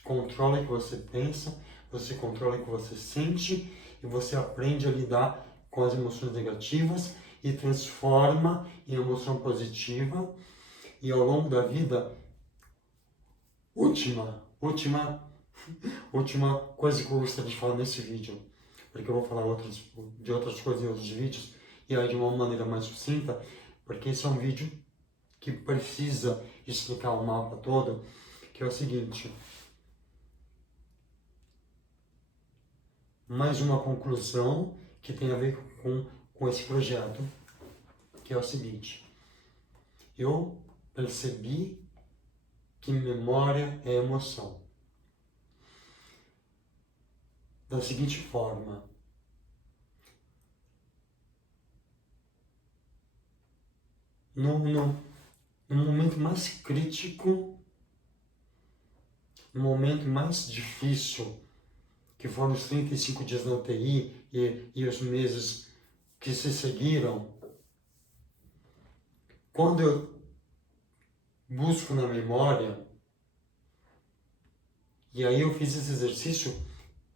controla o que você pensa, você controla o que você sente, e você aprende a lidar com as emoções negativas e transforma em emoção positiva. E ao longo da vida, última coisa que eu gostaria de falar nesse vídeo, porque eu vou falar de outras coisas em outros vídeos, e aí de uma maneira mais sucinta, porque esse é um vídeo que precisa explicar o mapa todo, que é o seguinte: mais uma conclusão que tem a ver com esse projeto, que é o seguinte. Eu percebi que memória é emoção. Da seguinte forma: no momento mais crítico, no momento mais difícil, que foram os 35 dias na UTI e os meses que se seguiram, quando eu busco na memória, e aí eu fiz esse exercício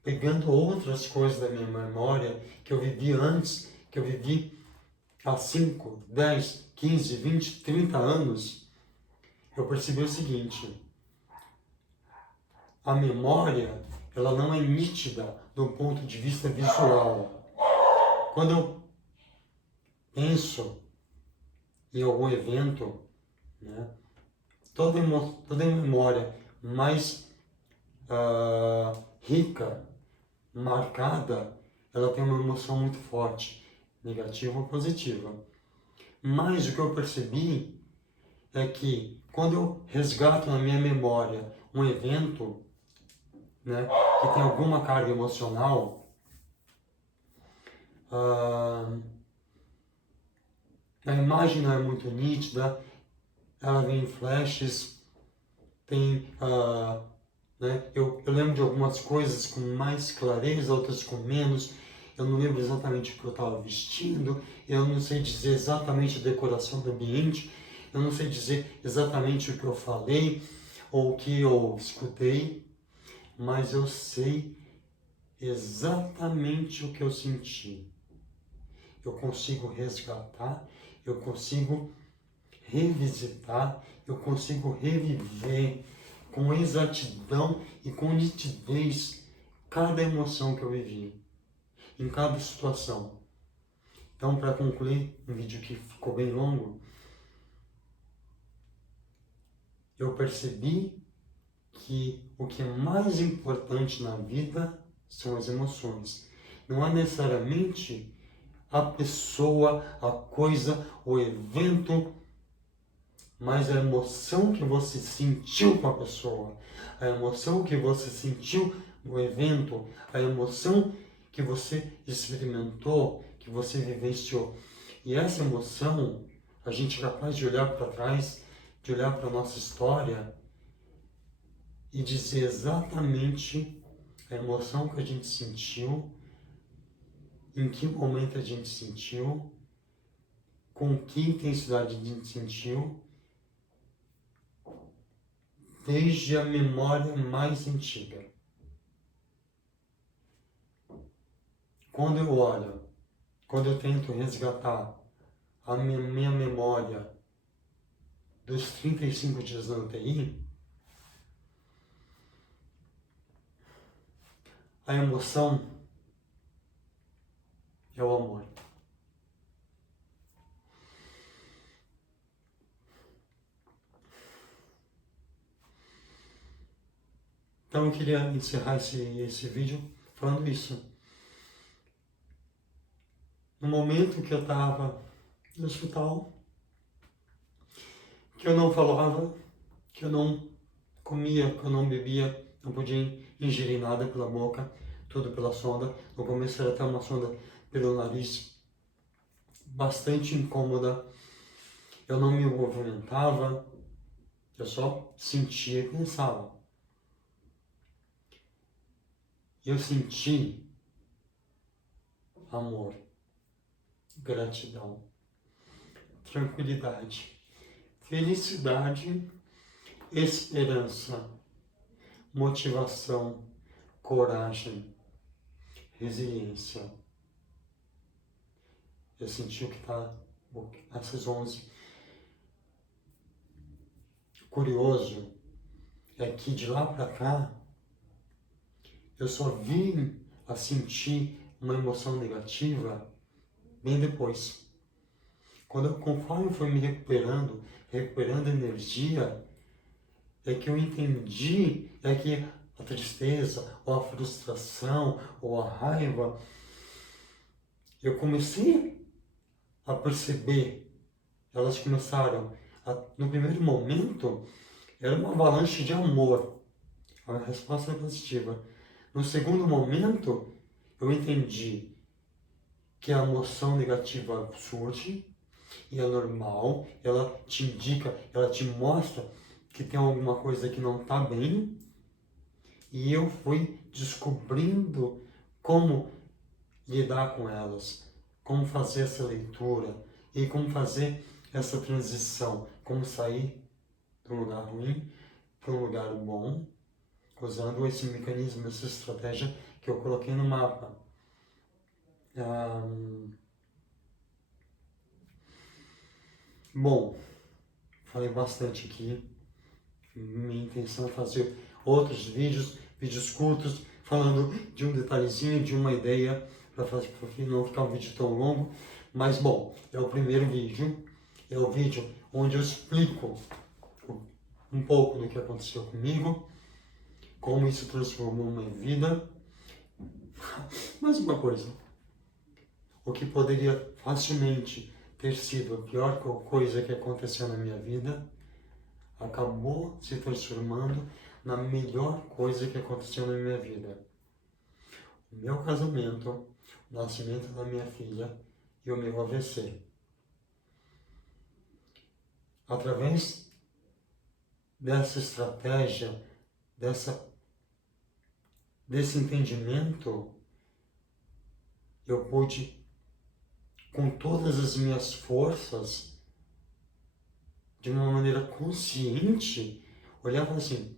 pegando outras coisas da minha memória que eu vivi antes, que eu vivi há 5, 10, 15, 20, 30 anos, eu percebi o seguinte: a memória, ela não é nítida do ponto de vista visual. Quando eu penso em algum evento, né, toda memória mais rica, marcada, ela tem uma emoção muito forte, negativa ou positiva. Mas o que eu percebi é que quando eu resgato na minha memória um evento, né, que tem alguma carga emocional, a imagem não é muito nítida, ela vem em flashes, tem, né, eu lembro de algumas coisas com mais clareza, outras com menos. Eu não lembro exatamente o que eu estava vestindo, eu não sei dizer exatamente a decoração do ambiente, eu não sei dizer exatamente o que eu falei ou o que eu escutei, mas eu sei exatamente o que eu senti. Eu consigo resgatar, eu consigo revisitar, eu consigo reviver com exatidão e com nitidez cada emoção que eu vivi, em cada situação. Então, para concluir, um vídeo que ficou bem longo, eu percebi que o que é mais importante na vida são as emoções. Não é necessariamente a pessoa, a coisa, o evento, mas a emoção que você sentiu com a pessoa, a emoção que você sentiu no evento, a emoção que você experimentou, que você vivenciou. E essa emoção, a gente é capaz de olhar para trás, de olhar para a nossa história e dizer exatamente a emoção que a gente sentiu, em que momento a gente sentiu, com que intensidade a gente sentiu, desde a memória mais antiga. Quando eu olho, quando eu tento resgatar a minha memória dos 35 dias na UTI, a emoção é o amor. Então eu queria encerrar esse vídeo falando isso. No momento que eu estava no hospital, que eu não falava, que eu não comia, que eu não bebia, não podia ingerir nada pela boca, tudo pela sonda. No começo era até uma sonda pelo nariz, bastante incômoda. Eu não me movimentava, eu só sentia e pensava. Eu senti amor, gratidão, tranquilidade, felicidade, esperança, motivação, coragem, resiliência. Eu senti o que está essas 11. Curioso é que de lá para cá eu só vim a sentir uma emoção negativa bem depois. Conforme eu fui me recuperando energia, é que eu entendi, é que a tristeza, ou a frustração, ou a raiva, eu comecei a perceber, elas começaram, no primeiro momento, era uma avalanche de amor, a resposta é positiva. No segundo momento, eu entendi que a emoção negativa surge, e é normal, ela te indica, ela te mostra que tem alguma coisa que não está bem, e eu fui descobrindo como lidar com elas, como fazer essa leitura e como fazer essa transição, como sair do lugar ruim para um lugar bom, usando esse mecanismo, essa estratégia que eu coloquei no mapa. Bom, falei bastante aqui. Minha intenção é fazer outros vídeos curtos, falando de um detalhezinho, de uma ideia, para não ficar um vídeo tão longo. Mas, bom, é o primeiro vídeo. É o vídeo onde eu explico um pouco do que aconteceu comigo, como isso transformou minha vida. Mais uma coisa, o que poderia facilmente ter sido a pior coisa que aconteceu na minha vida, acabou se transformando na melhor coisa que aconteceu na minha vida. O meu casamento, o nascimento da minha filha e o meu AVC. Através dessa estratégia, desse entendimento, eu pude, com todas as minhas forças, de uma maneira consciente, olhar e falar assim,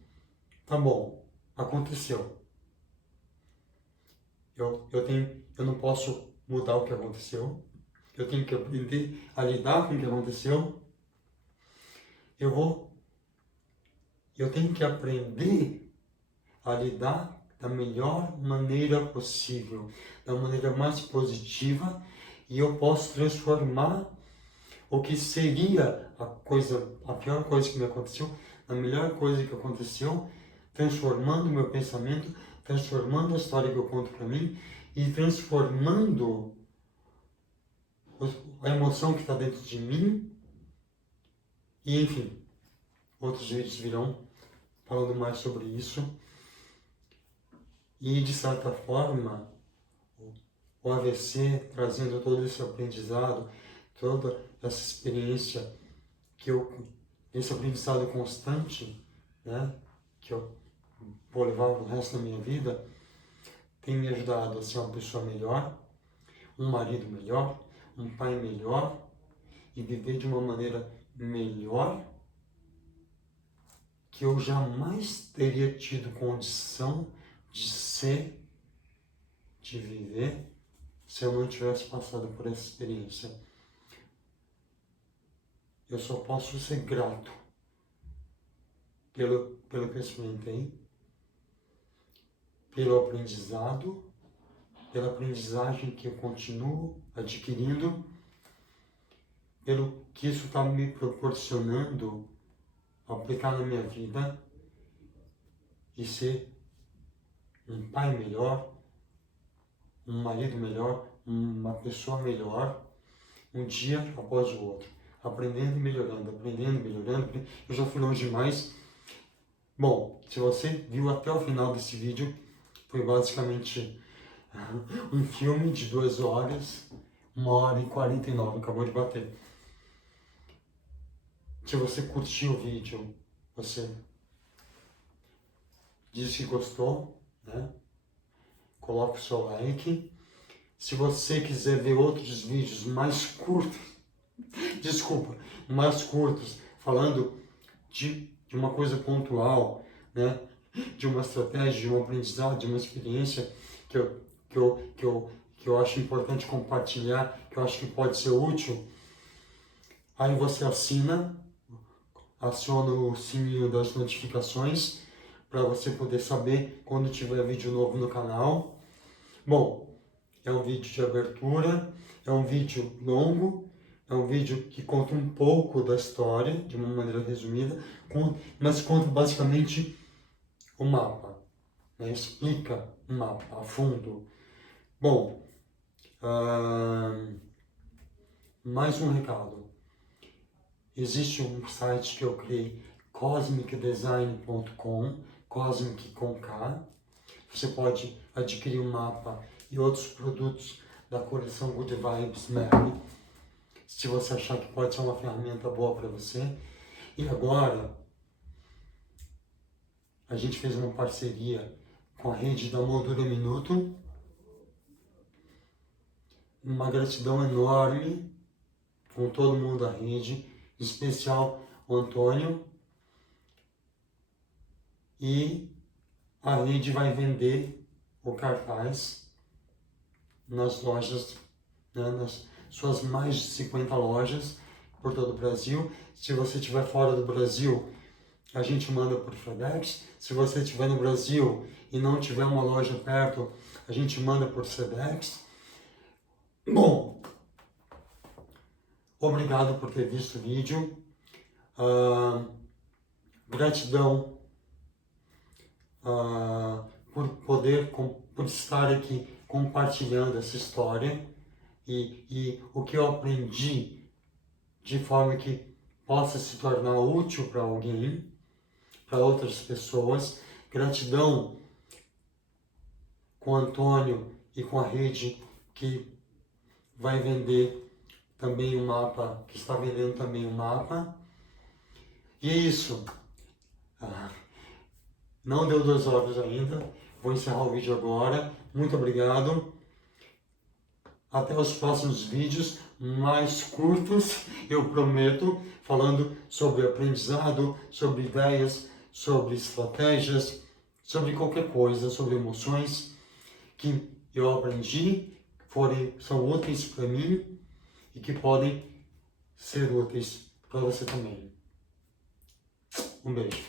tá bom, aconteceu. Eu não posso mudar o que aconteceu, eu tenho que aprender a lidar com o que aconteceu, eu tenho que aprender a lidar da melhor maneira possível, da maneira mais positiva, e eu posso transformar o que seria a pior coisa que me aconteceu, na melhor coisa que aconteceu, transformando o meu pensamento, transformando a história que eu conto para mim e transformando a emoção que está dentro de mim. E enfim, outros vídeos virão falando mais sobre isso. E de certa forma, o AVC trazendo todo esse aprendizado, toda essa experiência esse aprendizado constante, né, que eu vou levar o resto da minha vida, tem me ajudado a ser uma pessoa melhor, um marido melhor, um pai melhor e viver de uma maneira melhor que eu jamais teria tido condição de ser, de viver, se eu não tivesse passado por essa experiência. Eu só posso ser grato pelo que eu experimentei, pelo aprendizado, pela aprendizagem que eu continuo adquirindo, pelo que isso está me proporcionando aplicar na minha vida e ser um pai melhor, um marido melhor, uma pessoa melhor, um dia após o outro, aprendendo e melhorando, aprendendo e melhorando. Eu já fui longe demais. Bom, se você viu até o final desse vídeo, foi basicamente um filme de 2 horas, 1h49, acabou de bater. Se você curtiu o vídeo, você diz que gostou, né? Coloca o seu like. Se você quiser ver outros vídeos mais curtos, mais curtos, falando de uma coisa pontual, né? De uma estratégia, de um aprendizado, de uma experiência que eu acho importante compartilhar, que eu acho que pode ser útil, aí você aciona o sininho das notificações para você poder saber quando tiver vídeo novo no canal. Bom, é um vídeo de abertura, é um vídeo longo, é um vídeo que conta um pouco da história, de uma maneira resumida, mas conta basicamente o mapa, né? Explica o mapa a fundo. Bom, Mais um recado. Existe um site que eu criei, cosmicdesign.com, Cosmic com K. Você pode adquirir um mapa e outros produtos da coleção Good Vibes Mary, se você achar que pode ser uma ferramenta boa para você. E agora, a gente fez uma parceria com a rede da Moldura Minuto. Uma gratidão enorme com todo mundo da rede, em especial o Antônio. E a rede vai vender o cartaz nas lojas, né, nas suas mais de 50 lojas por todo o Brasil. Se você estiver fora do Brasil, a gente manda por FedEx. Se você estiver no Brasil e não tiver uma loja perto, a gente manda por FedEx. Bom, obrigado por ter visto o vídeo. Gratidão por estar aqui compartilhando essa história e o que eu aprendi de forma que possa se tornar útil para alguém, para outras pessoas. Gratidão com o Antônio e com a rede que vai vender também o mapa, que está vendendo também o mapa. E é isso. Não deu 2 horas ainda. Vou encerrar o vídeo agora. Muito obrigado. Até os próximos vídeos mais curtos, eu prometo, falando sobre aprendizado, sobre ideias, sobre estratégias, sobre qualquer coisa, sobre emoções que eu aprendi, são úteis para mim e que podem ser úteis para você também. Um beijo.